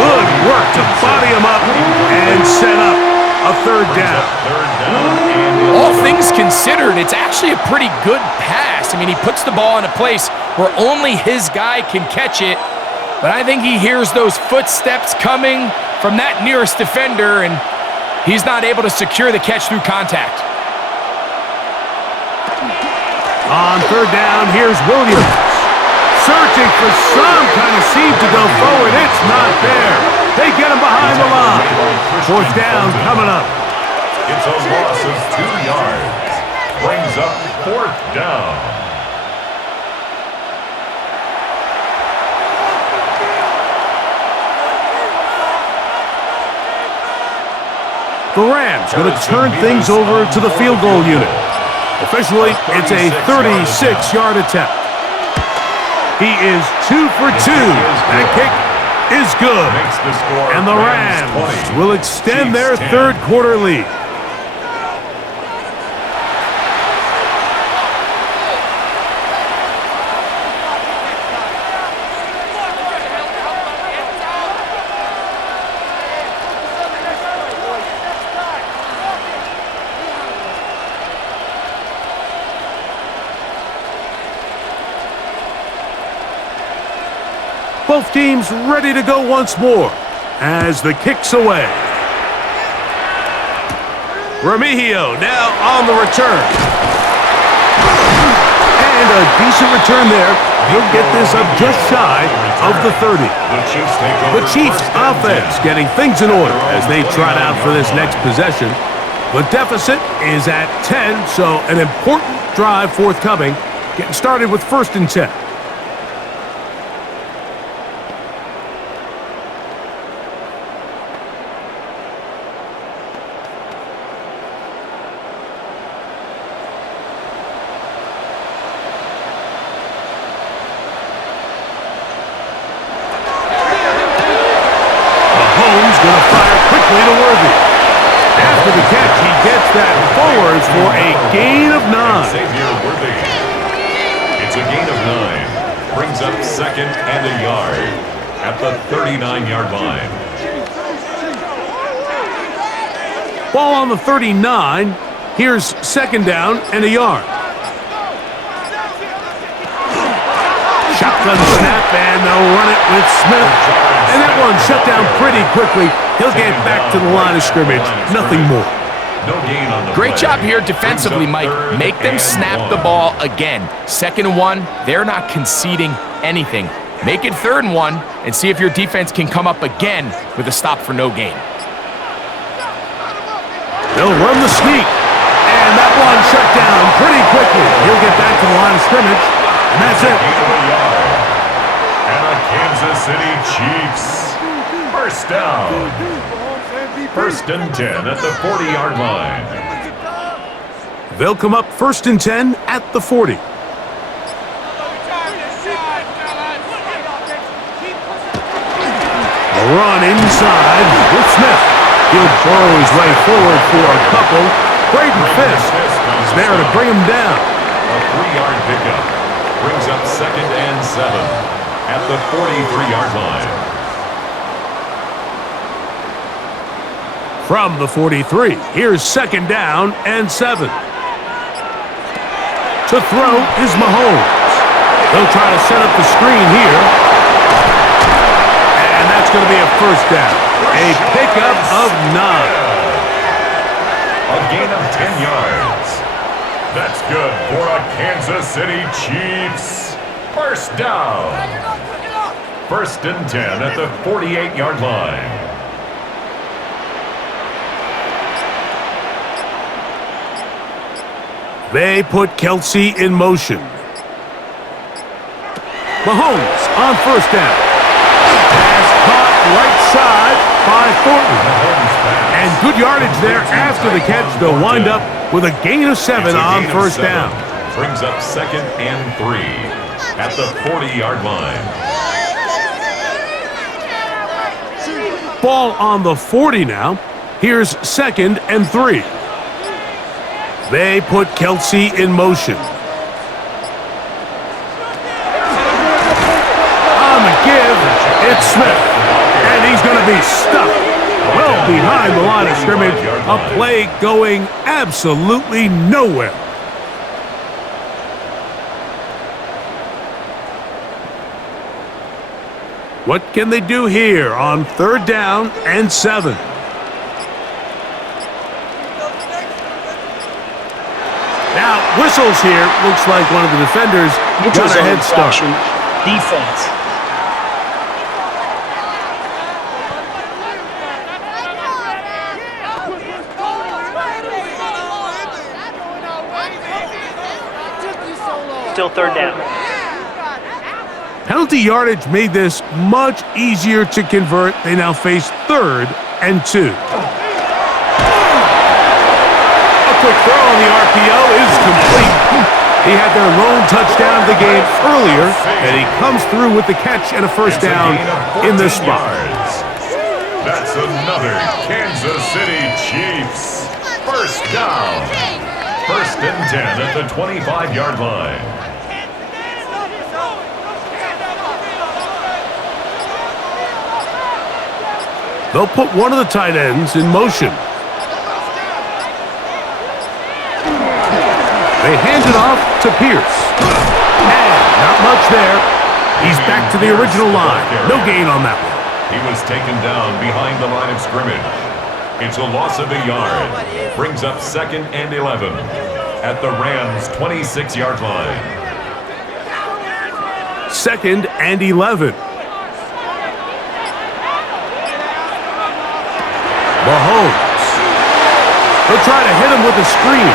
Good work to body him up and set up a 3rd down. All things considered, it's actually a pretty good pass. I mean, he puts the ball in a place where only his guy can catch it, but I think he hears those footsteps coming from that nearest defender, and he's not able to secure the catch through contact. On 3rd down, here's Williams. Searching for some kind of seam to go forward. It's not there. They get him behind the line. 4th down coming up. It's a loss of 2 yards. Brings up 4th down. The Rams going to turn things over to the field goal unit. Officially, it's a 36-yard attempt. He is 2 for 2. That kick is good. And the Rams will extend their 3rd quarter lead. Both teams ready to go once more as the kick's away. Remigio now on the return. And a decent return there. He'll get this up just shy of the 30. The Chiefs offense getting things in order as they trot out for this next possession. The deficit is at 10, so an important drive forthcoming. Getting started with 1st and 10. After the catch, he gets that forward for a gain of 9. It's a gain of 9. Brings up 2nd and a yard at the 39-yard line. Ball on the 39. Here's 2nd down and a yard. Shotgun snap, and they'll run it with Smith. And that one shut down pretty quickly. He'll get back to the line of scrimmage. Nothing more. Great job here defensively, Mike. Make them snap the ball again. 2nd and 1, they're not conceding anything. Make it 3rd and 1 and see if your defense can come up again with a stop for no gain. They'll run the sneak. And that one shut down pretty quickly. He'll get back to the line of scrimmage. And that's it. And a Kansas City Chiefs. 1st down. 1st and 10 at the 40-yard line. They'll come up 1st and 10 at the 40. A run inside with Smith. He'll burrow his way forward for a couple. Braden Fisk is there to bring him down. A 3-yard pickup brings up 2nd and 7 at the 43-yard line. From the 43, here's 2nd down and 7. To throw is Mahomes. They'll try to set up the screen here. And that's going to be a 1st down. A pickup of 9. A gain of 10 yards. That's good for a Kansas City Chiefs. 1st down. 1st and 10 at the 48-yard line. They put Kelsey in motion. Mahomes on 1st down. Pass caught right side by Thornton. And good yardage there after the catch. They'll wind up with a gain of 7 on 1st down. Brings up 2nd and 3 at the 40-yard line. Ball on the 40 now. Here's 2nd and 3. They put Kelsey in motion. On the give, it's Smith. And he's going to be stuck well behind the line of scrimmage. A play going absolutely nowhere. What can they do here on 3rd down and 7? Now, whistles here. Looks like one of the defenders got a head start. Defense. Still 3rd down. Penalty yardage made this much easier to convert. They now face 3rd and 2. Quick throw on the RPO is complete. He had their lone touchdown of the game earlier, and he comes through with the catch and a 1st down in this spot. That's another Kansas City Chiefs 1st down. 1st and 10 at the 25-yard line. They'll put one of the tight ends in motion. They hand it off to Pierce. And not much there. He's back to the original line. No gain on that one. He was taken down behind the line of scrimmage. It's a loss of a yard. Brings up 2nd and 11 at the Rams' 26-yard line. 2nd and 11. Mahomes. They'll try to hit him with a screen.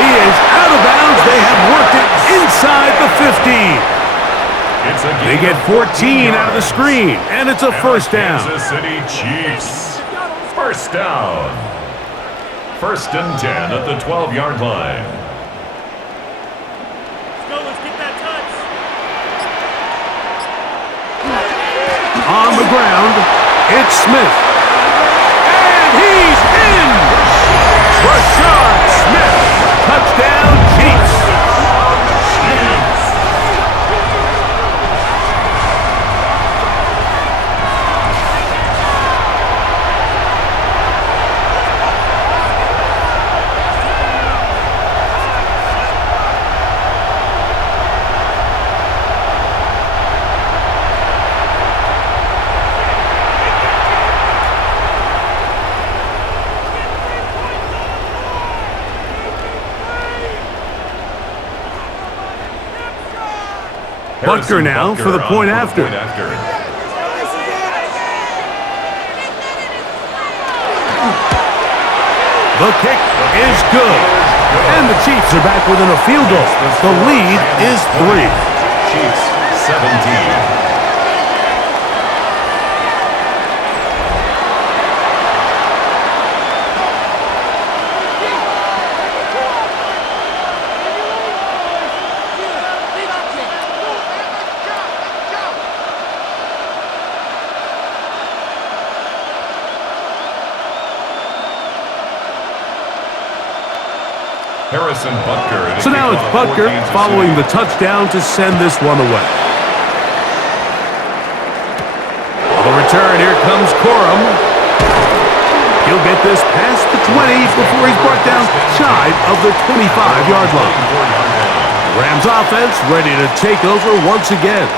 He is out of bounds. They have worked it inside the 15. They get 14 out of the screen, and it's a 1st down. Kansas City Chiefs. 1st down. 1st and 10 at the 12-yard line. Let's go. Let's get that touch. On the ground, it's Smith. And he's in! Rashard Smith. Touchdown, Chiefs. Butker now for the point after. The kick is good. And the Chiefs are back within a field goal. The lead is 3. Chiefs 17. Harrison Butker. So now it's Butker following the touchdown to send this one away. On the return, here comes Corum. He'll get this past the 20 before he's brought down shy of the 25-yard line. Rams offense ready to take over once again.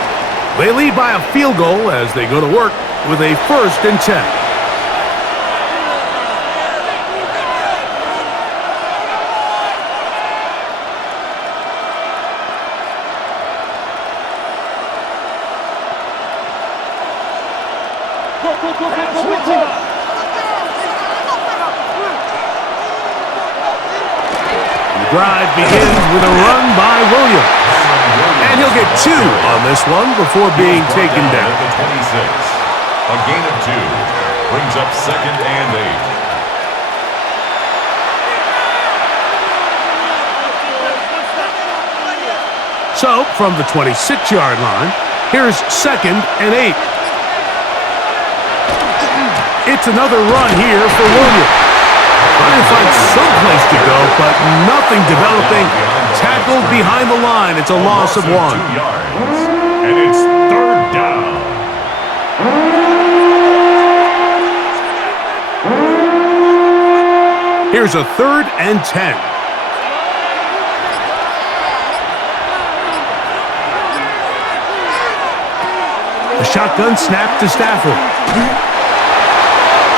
They lead by a field goal as they go to work with a 1st and 10. The drive begins with a run by Williams. And he'll get 2 on this one before being taken down. At the 26. A gain of 2 brings up 2nd and 8. So, from the 26-yard line, here's 2nd and 8. It's another run here for Williams. Trying to find some place to go, but nothing developing. Tackled behind the line. It's a loss of 1. 2 yards. And it's 3rd down. Here's a 3rd and 10. A shotgun snap to Stafford.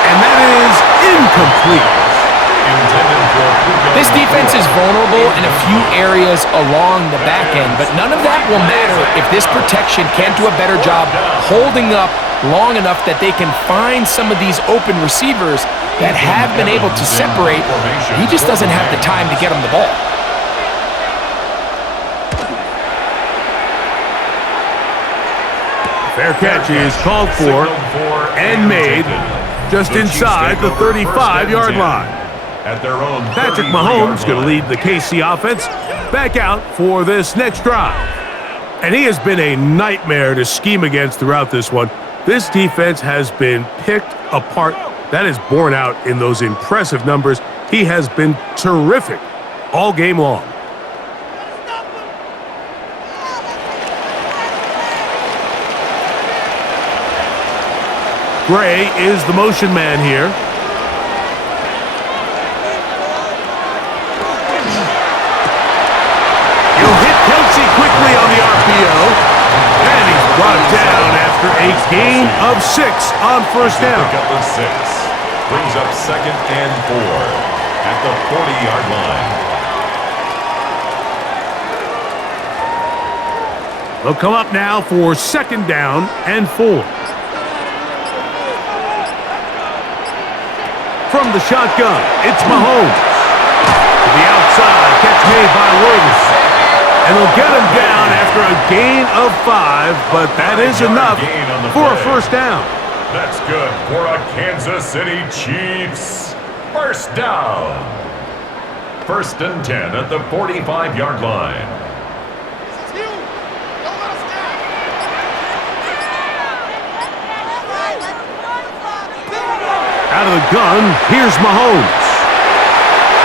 And that is incomplete. This defense is vulnerable in a few areas along the back end, but none of that will matter if this protection can't do a better job holding up long enough that they can find some of these open receivers that have been able to separate. He just doesn't have the time to get them the ball. Fair catch is called for and made just inside the 35-yard line. At their own Patrick Mahomes going to lead the KC offense back out for this next drive. And he has been a nightmare to scheme against throughout this one. This defense has been picked apart. That is borne out in those impressive numbers. He has been terrific all game long. Gray is the motion man here. He'll hit Kelsey quickly on the RPO. And he's brought down after a gain of 6 on 1st down. Pick up with 6. Brings up 2nd and 4 at the 40-yard line. They'll come up now for 2nd down and 4. From the shotgun, it's Mahomes. To the outside, catch made by Williams. And they'll get him down after a gain of 5, but that is enough for a 1st down. That's good for a Kansas City Chiefs 1st down. 1st and 10 at the 45-yard line. Out of the gun, here's Mahomes.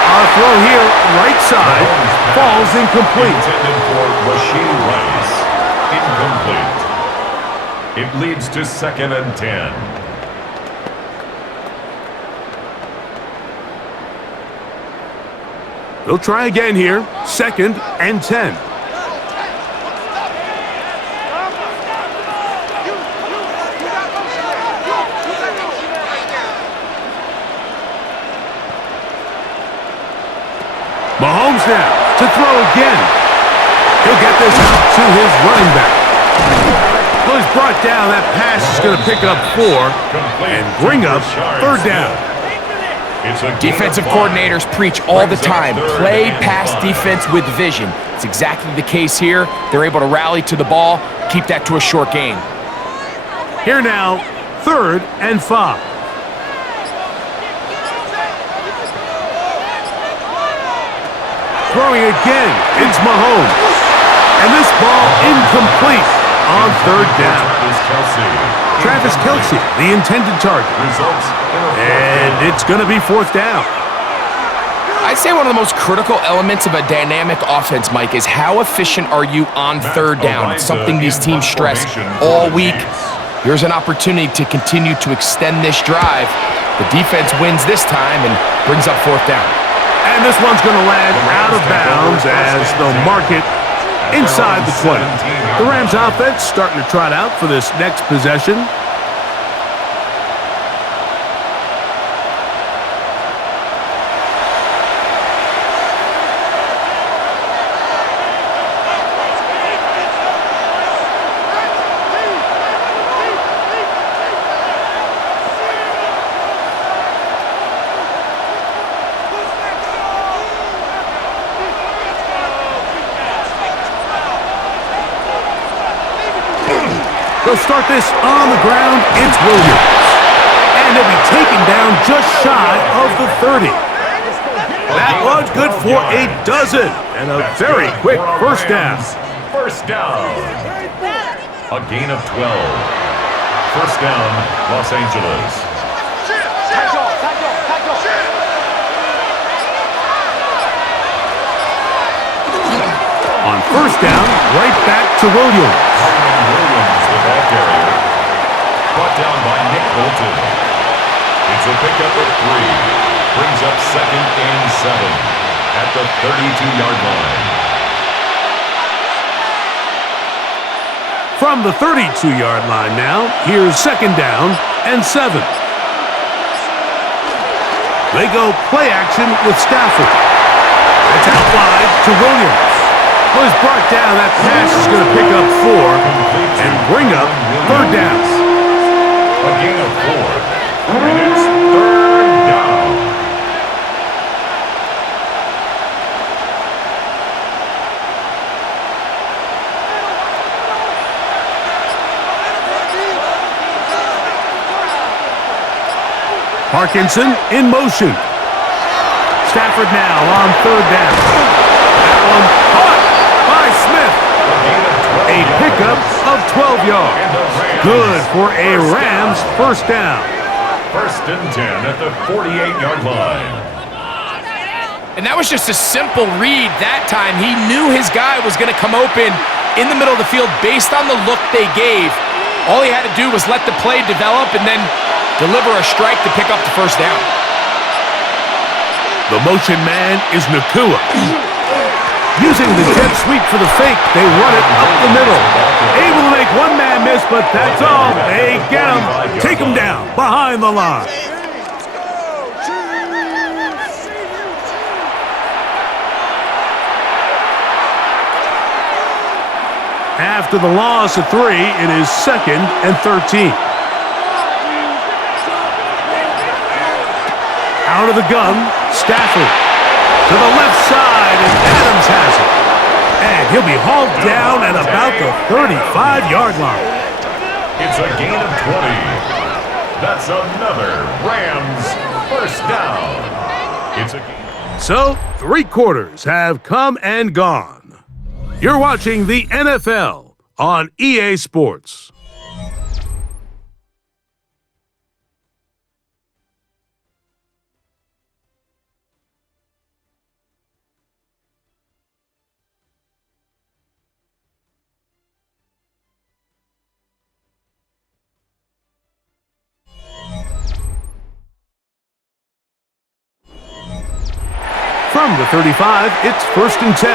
A throw here, right side, falls incomplete. Intended for Rashee Rice. Incomplete. It leads to 2nd and 10. They'll try again here, 2nd and 10. Mahomes now to throw again. He'll get this out to his running back. Well, he's brought down. That pass is going to pick up 4 and bring up 3rd down. Defensive coordinators preach all the time, play pass defense with vision. It's exactly the case here. They're able to rally to the ball, keep that to a short gain. Here now, 3rd and 5. Throwing again, it's Mahomes. And this ball incomplete on 3rd down. Travis Kelce, the intended target. And it's going to be 4th down. I'd say one of the most critical elements of a dynamic offense, Mike, is how efficient are you on third down? It's something these teams stress all week. Here's an opportunity to continue to extend this drive. The defense wins this time and brings up fourth down. And this one's going to land out of bounds as they'll mark it inside the 20. The Rams offense starting to trot out for this next possession. They'll start this on the ground. It's Williams. And he'll be taken down just shy of the 30. That one's good for a dozen. And a very quick first down. First down. A gain of 12. First down, Los Angeles. On first down, right back to Williams. Williams, the ball carrier. Brought down by Nick Bolton. It's a pickup of 3. Brings up second and 7 at the 32-yard line. From the 32-yard line now, here's second down and 7. They go play action with Stafford. It's out wide to Williams. Was brought down. That pass is going to pick up 4 and bring up third down. A gain of 4. And it's third down. Parkinson in motion. Stafford now on third down. That one caught by Smith. A pickup of 12 yards. Good for a Rams first down. First and 10 at the 48-yard line. And that was just a simple read that time. He knew his guy was going to come open in the middle of the field based on the look they gave. All he had to do was let the play develop and then deliver a strike to pick up the first down. The motion man is Nakua. Using the jet sweep for the fake, they run it up the middle. Able to make one man miss, but that's all. They get him. Take him down behind the line. After the loss of 3, it is second and 13. Out of the gun, Stafford. To the left side, and Adams has it. And he'll be hauled down at about the 35-yard line. It's a gain of 20. That's another Rams first down. It's a gain. So, 3 quarters have come and gone. You're watching the NFL on EA Sports. From the 35, it's first and 10.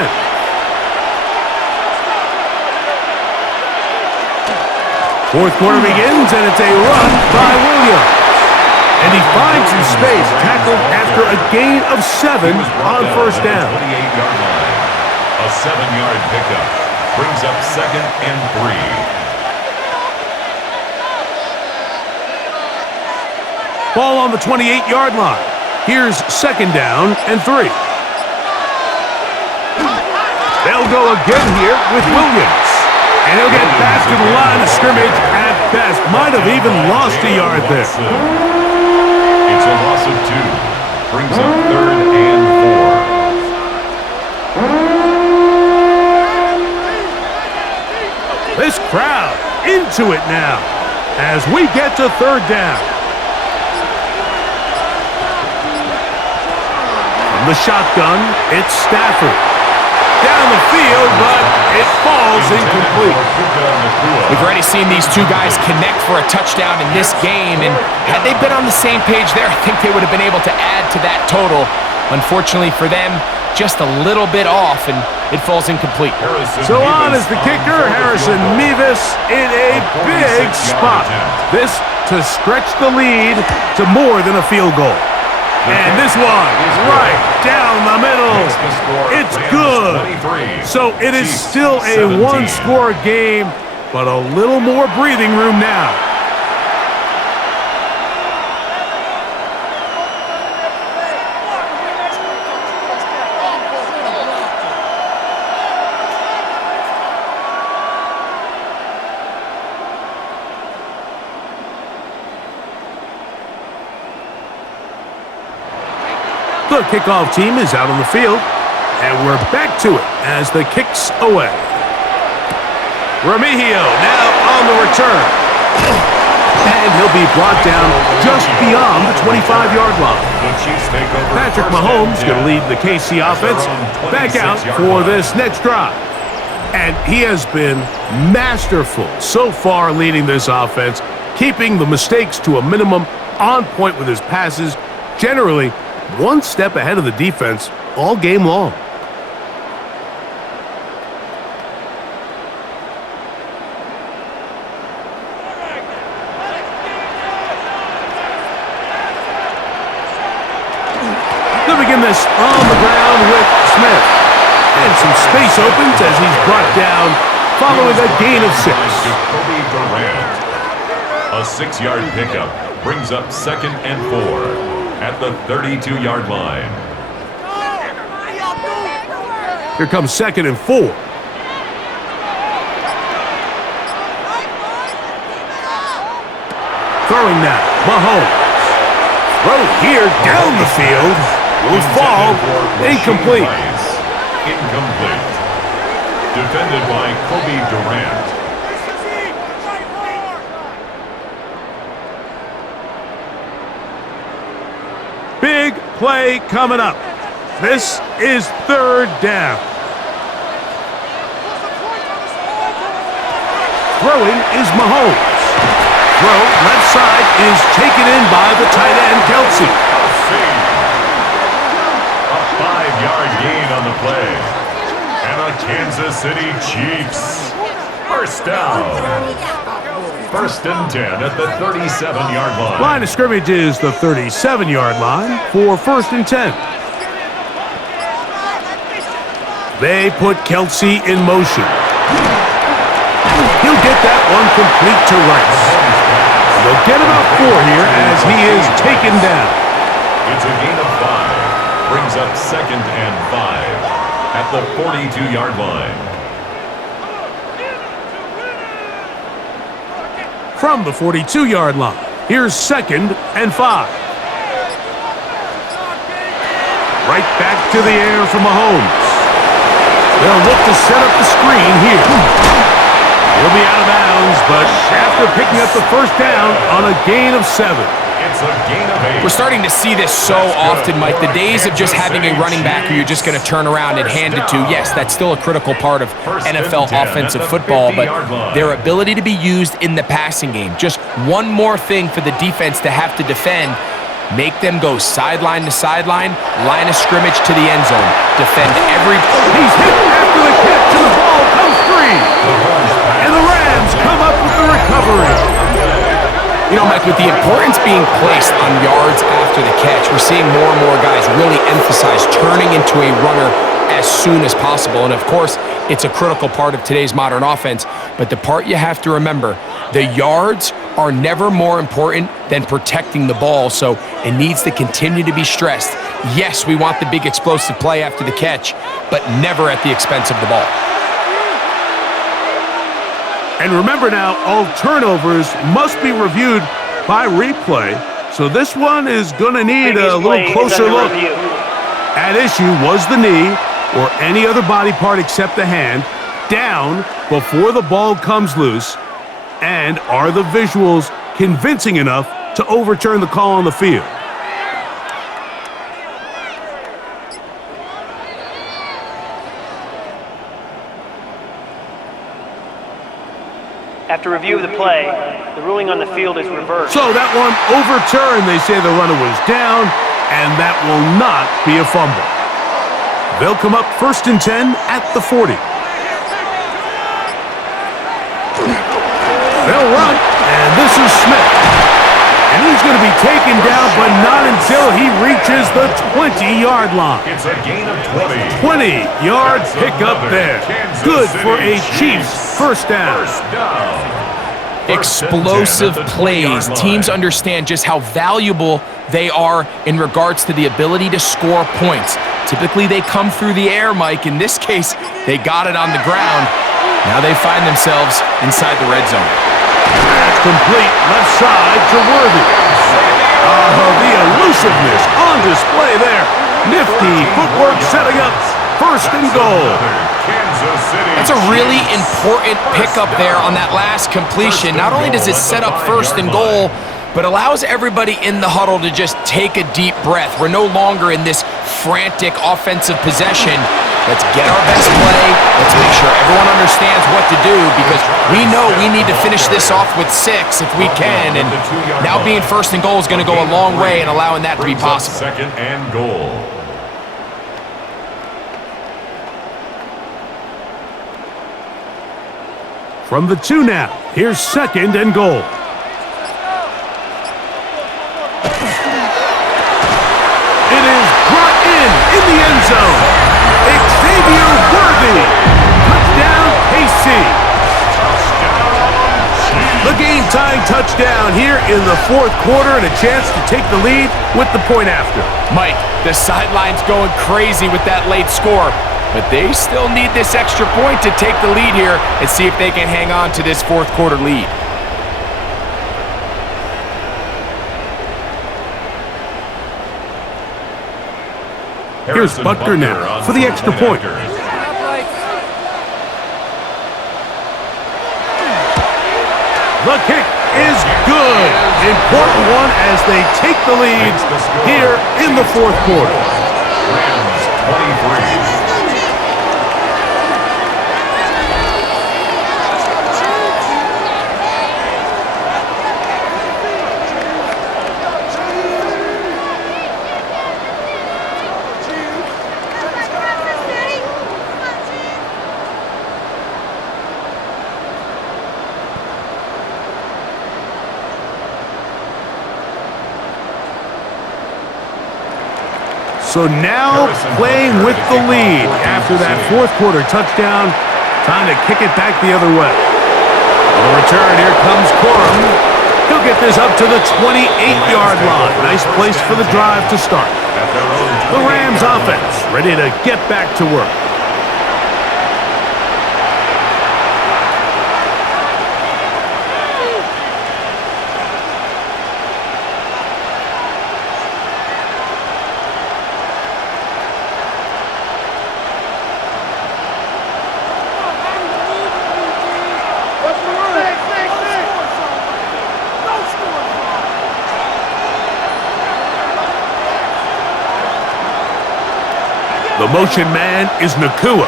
Fourth quarter begins, and it's a run by Williams. And he finds some space, tackled after a gain of 7 on first down. 28-yard line. A 7-yard pickup. Brings up second and 3. Ball on the 28-yard line. Here's second down and 3. They'll go again here with Williams. And he'll get back to the line of scrimmage at best. Might have even lost a yard there. It's a loss of 2. Brings up third and 4. This crowd into it now as we get to third down. From the shotgun, it's Stafford. Down the field, but it falls incomplete. We've already seen these two guys connect for a touchdown in this game, and had they been on the same page there, I think they would have been able to add to that total. Unfortunately for them, just a little bit off, and it falls incomplete. So on is the kicker, Harrison Mevis, in a big spot. This to stretch the lead to more than a field goal. And this one, right down the middle. It's good. So it is still a one-score game, but a little more breathing room now. The kickoff team is out on the field, and we're back to it as the kick's away. Remigio now on the return. And he'll be brought down just beyond the 25-yard line. Patrick Mahomes going to lead the KC offense back out for this next drive. And he has been masterful so far leading this offense, keeping the mistakes to a minimum, on point with his passes, generally one step ahead of the defense all game long. They'll begin this on the ground with Smith. And some space opens as he's brought down following a gain of 6. A 6-yard pickup brings up 2nd and 4. At the 32-yard line. Here comes 2nd and 4. Throwing now, Mahomes. Throw here down the field. Will fall. Incomplete. Incomplete. Defended by Kobe Durant. Big play coming up. This is 3rd down. Throwing is Mahomes. Throw left side is taken in by the tight end, Kelsey. A 5-yard gain on the play. And a Kansas City Chiefs. First down. 1st and 10 at the 37-yard line. Line of scrimmage is the 37-yard line for 1st and 10. They put Kelsey in motion. He'll get that one complete to Rice. They'll get about 4 here as he is taken down. It's a gain of 5. Brings up 2nd and 5 at the 42-yard line. From the 42-yard line, here's 2nd and 5. Right back to the air for Mahomes. They'll look to set up the screen here. He'll be out of bounds, but after picking up the 1st down on a gain of 7. It's a gain of 8. We're starting to see this so often, Mike. The days of just having a running back who you're just going to turn around and hand it to, yes, that's still a critical part of NFL offensive football, but their ability to be used in the passing game, just one more thing for the defense to have to defend, make them go sideline to sideline, line of scrimmage to the end zone, defend every... He's hit after the catch, and the ball comes free. And the Rams come up with the recovery. You know, Mike, with the importance being placed on yards after the catch, we're seeing more and more guys really emphasize turning into a runner as soon as possible. And, of course, it's a critical part of today's modern offense. But the part you have to remember, the yards are never more important than protecting the ball, so it needs to continue to be stressed. Yes, we want the big explosive play after the catch, but never at the expense of the ball. And remember now, all turnovers must be reviewed by replay, so this one is going to need a little closer look. At issue was the knee, or any other body part except the hand, down before the ball comes loose, and are the visuals convincing enough to overturn the call on the field? After review of the play, the ruling on the field is reversed. So that one overturned. They say the runner was down, and that will not be a fumble. They'll come up 1st and 10 at the 40. They'll run, and this is Smith. And he's going to be taken down, but not until he reaches the 20-yard line. It's a gain of 20. 20-yard pickup there. Good for a Chiefs first down. Explosive plays. Teams understand just how valuable they are in regards to the ability to score points. Typically, they come through the air, Mike. In this case, they got it on the ground. Now they find themselves inside the red zone. That's complete left side to Worthy. The elusiveness on display there. Nifty footwork setting up 1st and goal. That's a really important pickup there on that last completion. Not only does it set up 1st and goal, but allows everybody in the huddle to just take a deep breath. We're no longer in this frantic offensive possession. Let's get our best play. Let's make sure everyone understands what to do, because we know we need to finish this off with 6 if we can. And now being 1st and goal is going to go a long way in allowing that to be possible. 2nd and goal. From the 2 now, here's 2nd and goal. It is brought in the end zone. Xavier Worthy. Touchdown, KC. The game-tying touchdown here in the 4th quarter, and a chance to take the lead with the point after. Mike, the sideline's going crazy with that late score, but they still need this extra point to take the lead here and see if they can hang on to this 4th quarter lead. Here's Butker now for the extra point. The kick is good. Important one as they take the lead here in the 4th quarter. Rams 23. So now playing with the lead after that 4th quarter touchdown. Time to kick it back the other way. On the return, here comes Corum. He'll get this up to the 28-yard line. Nice place for the drive to start. The Rams offense ready to get back to work. The motion man is Nakua.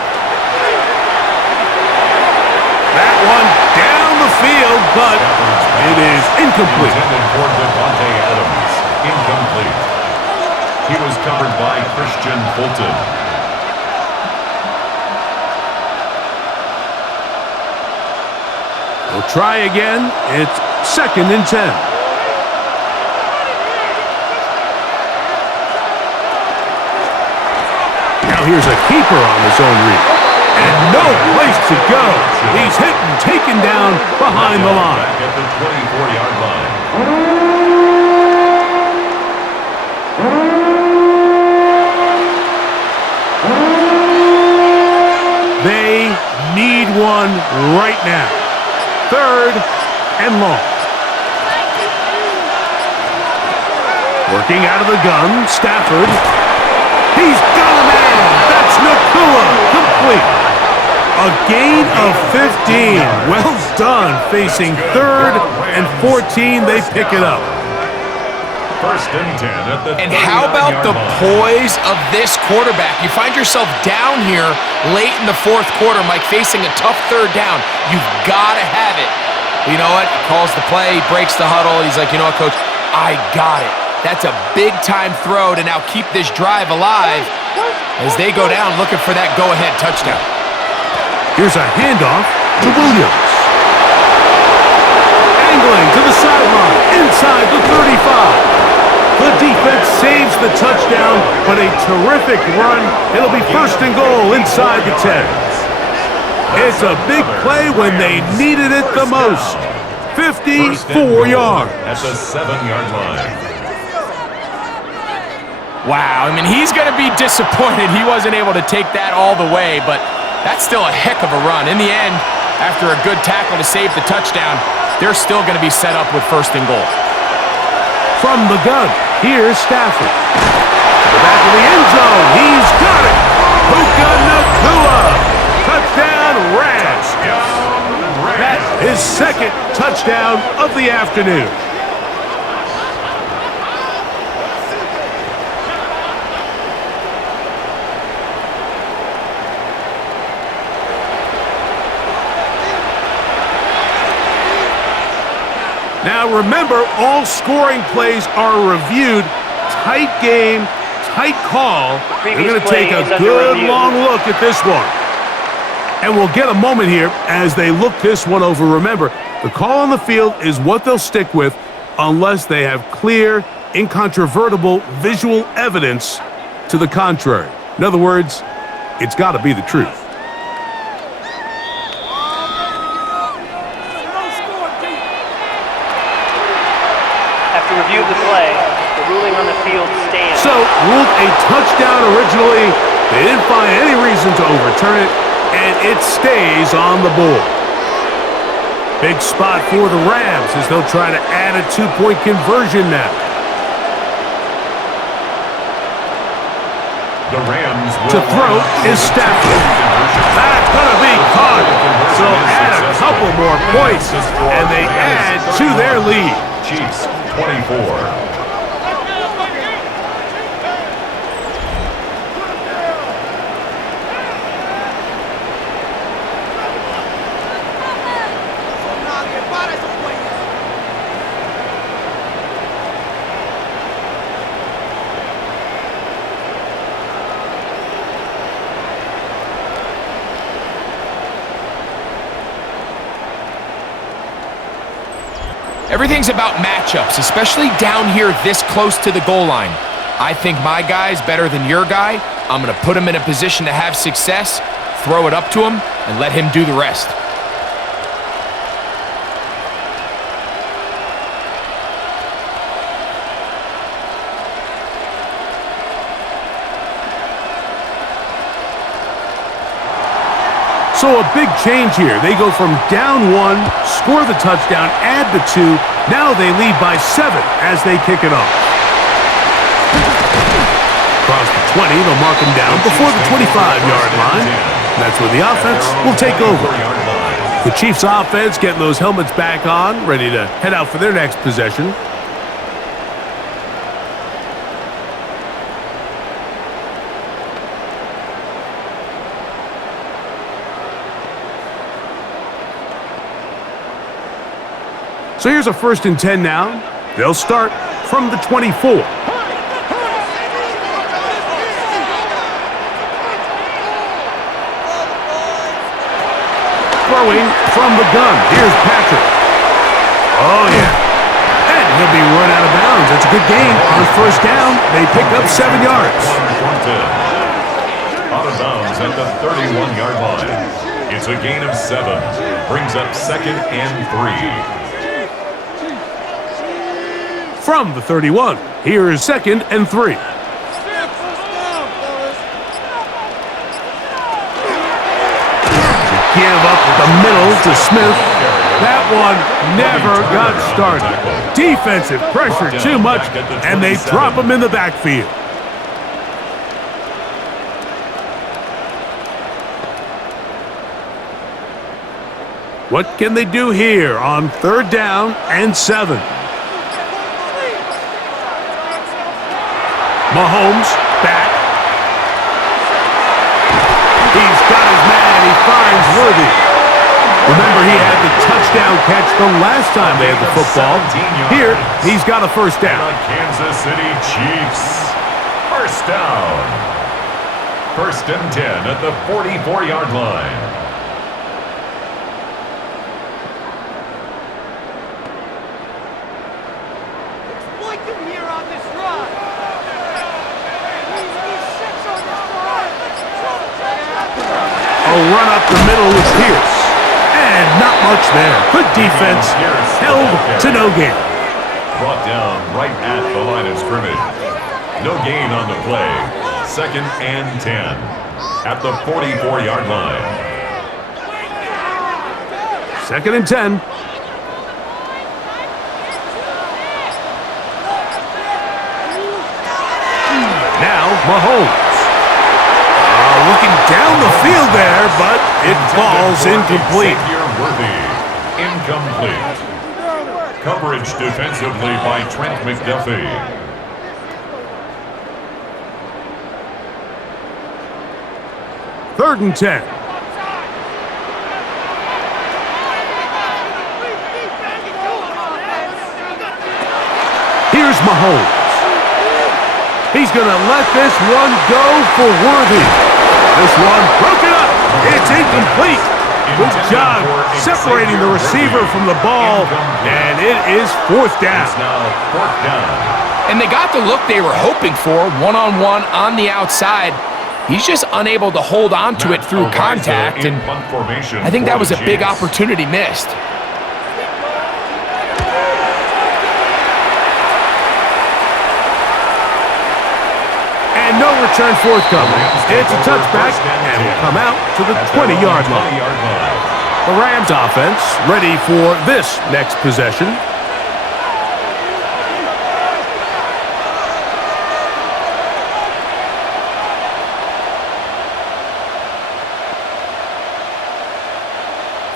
That one down the field, but it is incomplete. Intended for Devontae Adams. Incomplete. He was covered by Christian Fulton. We'll try again. It's 2nd and 10. Here's a keeper on his own read. And no place to go. He's hit and taken down behind the line. Back at the 24-yard line. They need one right now. 3rd and long. Working out of the gun, Stafford. He's got a man. That's Nakua. Complete. A gain of 15. Well done. Facing 3rd and 14, they pick it up. 1st and 10 at the 39-yard line. And how about the poise of this quarterback? You find yourself down here late in the 4th quarter, Mike, facing a tough 3rd down. You've got to have it. You know what? He calls the play, he breaks the huddle. He's like, you know what, Coach? I got it. That's a big-time throw to now keep this drive alive as they go down looking for that go-ahead touchdown. Here's a handoff to Williams. Angling to the sideline, inside the 35. The defense saves the touchdown, but a terrific run. It'll be first and goal inside the 10. It's a big play when they needed it the most. 54 yards. At the 7-yard line. Wow, I mean, he's going to be disappointed he wasn't able to take that all the way, but that's still a heck of a run. In the end, after a good tackle to save the touchdown, they're still going to be set up with first and goal. From the gun, here's Stafford. To the back of the end zone, he's got it. Puka Nacua. Touchdown, Rams. That's his second touchdown of the afternoon. Now remember, all scoring plays are reviewed. Tight game, tight call. They're going to take a good long look at this one. And we'll get a moment here as they look this one over. Remember, the call on the field is what they'll stick with unless they have clear, incontrovertible visual evidence to the contrary. In other words, it's got to be the truth. After review of the play, the ruling on the field stands. So, ruled a touchdown originally. They didn't find any reason to overturn it, and it stays on the board. Big spot for the Rams as they'll try to add a 2-point conversion now. The Rams To throw is Stafford. That's going to be caught. So add a couple more points, and they add to their lead. Chiefs 24. Everything's about matchups, especially down here this close to the goal line. I think my guy's better than your guy. I'm going to put him in a position to have success, throw it up to him, and let him do the rest. So a big change here. They go from down 1, score the touchdown, add the 2. Now they lead by 7 as they kick it off. Across the 20, they'll mark him down before the 25-yard line. That's where the offense will take over. The Chiefs offense getting those helmets back on, ready to head out for their next possession. So here's a 1st and 10 now. They'll start from the 24. Throwing from the gun. Here's Patrick. Oh, yeah. And he'll be run out of bounds. That's a good gain. On 1st down, they pick up 7 yards. Out of bounds at the 31-yard line. It's a gain of 7. Brings up 2nd and 3. From the 31, here is 2nd and 3. Give up the middle to Smith. That one never got started. Defensive pressure too much, and they drop him in the backfield. What can they do here on 3rd down and 7? Mahomes back. He's got his man. He finds Worthy. Remember, he had the touchdown catch the last time they had the football. Here, he's got a first down. The Kansas City Chiefs. First down. First and 10 at the 44-yard line. Exploit them here on this run. A run up the middle with Pierce. And not much there. Good defense. Held to no gain. Brought down right at the line of scrimmage. No gain on the play. Second and 10 at the 44-yard line. Second and 10. Now, Mahomes. Looking down the field there, but it falls incomplete. Incomplete. Coverage defensively by Trent McDuffie. Third and 10. Here's Mahomes. He's going to let this one go for Worthy. This one broken up. It's incomplete. Good job separating the receiver from the ball, and it is fourth down. And they got the look they were hoping for, one-on-one on the outside. He's just unable to hold on to it through contact, and I think that was a big opportunity missed. And no return forthcoming. It's a touchback, and will come out to the 20-yard line. The Rams offense ready for this next possession.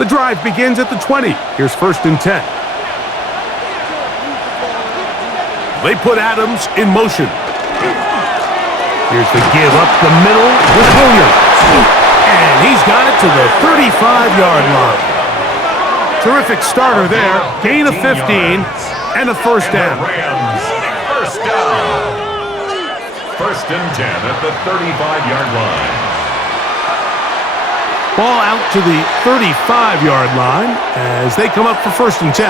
The drive begins at the 20. Here's first and 10. They put Adams in motion. Here's the give up the middle with Williams. And he's got it to the 35-yard line. Terrific starter there. Gain of 15 and a first down. Rams, first down. First and 10 at the 35-yard line. Ball out to the 35-yard line as they come up for first and 10.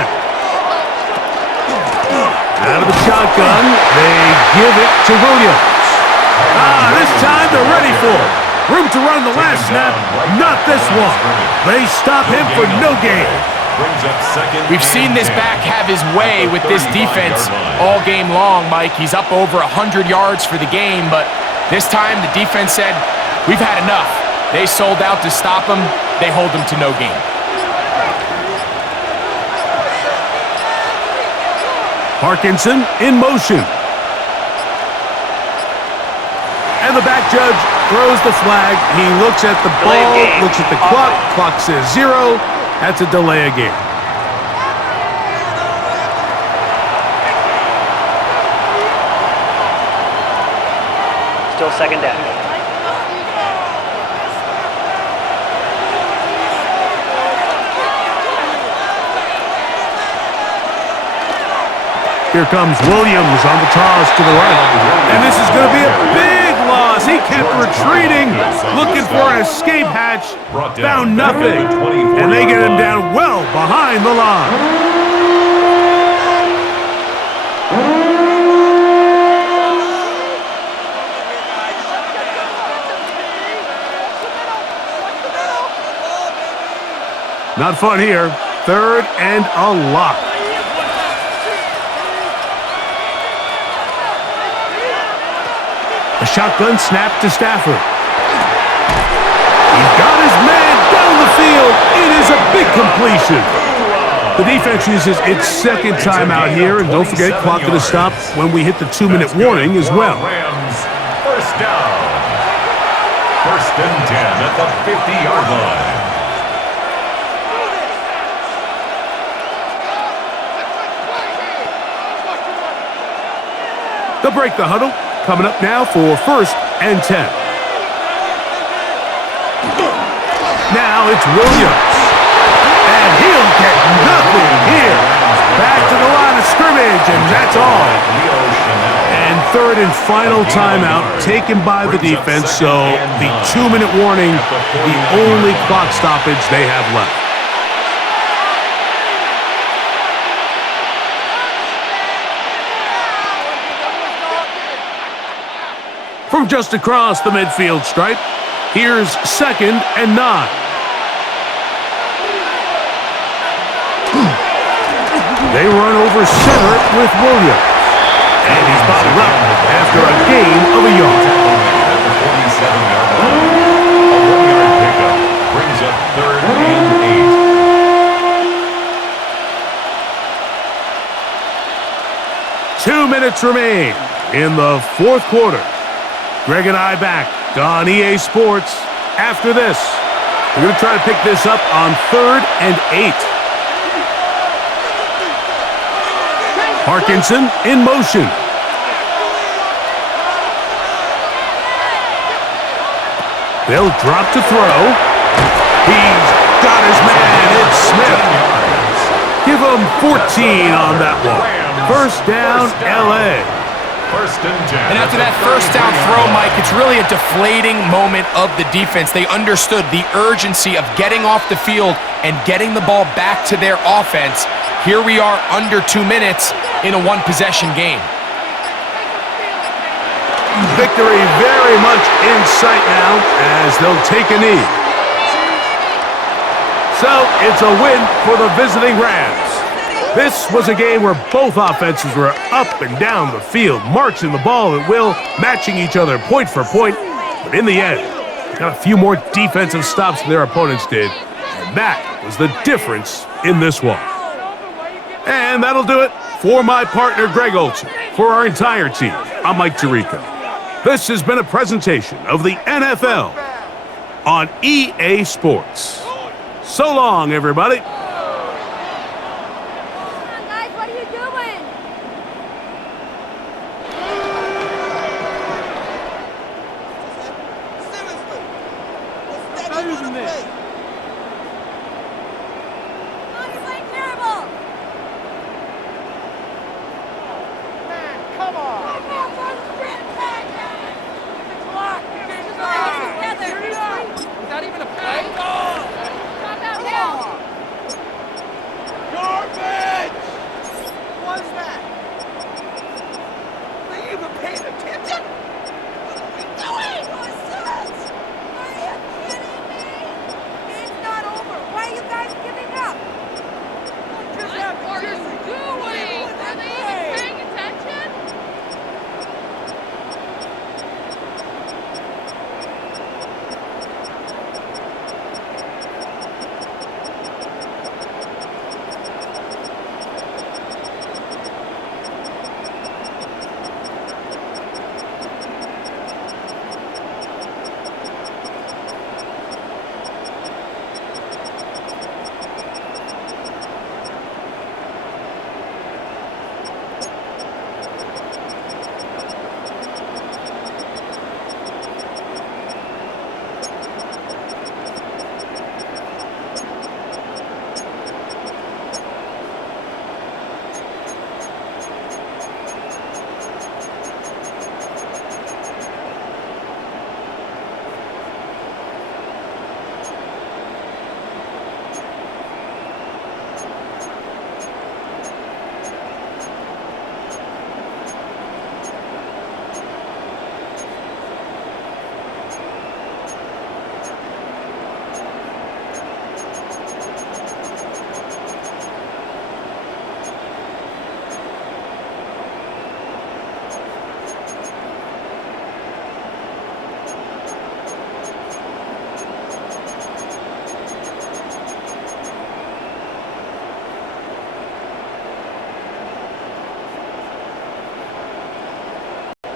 Out of the shotgun, they give it to Williams. This time they're ready for it. Room to run the last snap, not this one. They stop him for no gain. We've seen this back have his way with this defense all game long, Mike. He's up over 100 yards for the game, but this time the defense said, we've had enough. They sold out to stop him. They hold him to no gain. Parkinson in motion. And the back judge throws the flag. He looks at the ball, looks at the clock. Clock says 0. That's a delay of game. Still second down. Here comes Williams on the toss to the right. And this is going to be a big loss. He kept retreating, looking for an escape hatch. Found nothing. And they get him down well behind the line. Not fun here. Third and a lot. A shotgun snap to Stafford. He's got his man down the field. It is a big completion. The defense uses its second timeout here, and don't forget, clock to stop when we hit the 2-minute warning as well. Rams, first down. First and 10 at the 50-yard line. They'll break the huddle. Coming up now for first and 10. Now it's Williams. get nothing here. Back to the line of scrimmage, and that's all. And third and final timeout taken by the defense, so the 2-minute warning, the only clock stoppage they have left. From just across the midfield stripe, here's 2nd and 9. They run over center with Williams. And he's bottled up after a gain of a yard. At the 47-yard line, a 1-yard pickup brings up 3rd and 8. 2 minutes remain in the 4th quarter. Greg and I back on EA Sports after this. We're going to try to pick this up on 3rd and 8. Parkinson in motion. They'll drop to throw. He's got his man. It's Smith. Give him 14 on that one. First down, LA. 1st and 10. And after that first down throw, Mike, it's really a deflating moment of the defense. They understood the urgency of getting off the field and getting the ball back to their offense. Here we are under 2 minutes in a one-possession game. Victory very much in sight now as they'll take a knee. So it's a win for the visiting Rams. This was a game where both offenses were up and down the field, marching the ball at will, matching each other point for point. But in the end, they got a few more defensive stops than their opponents did. And that was the difference in this one. And that'll do it for my partner, Greg Olson. For our entire team, I'm Mike Tirico. This has been a presentation of the NFL on EA Sports. So long, everybody. Better than this.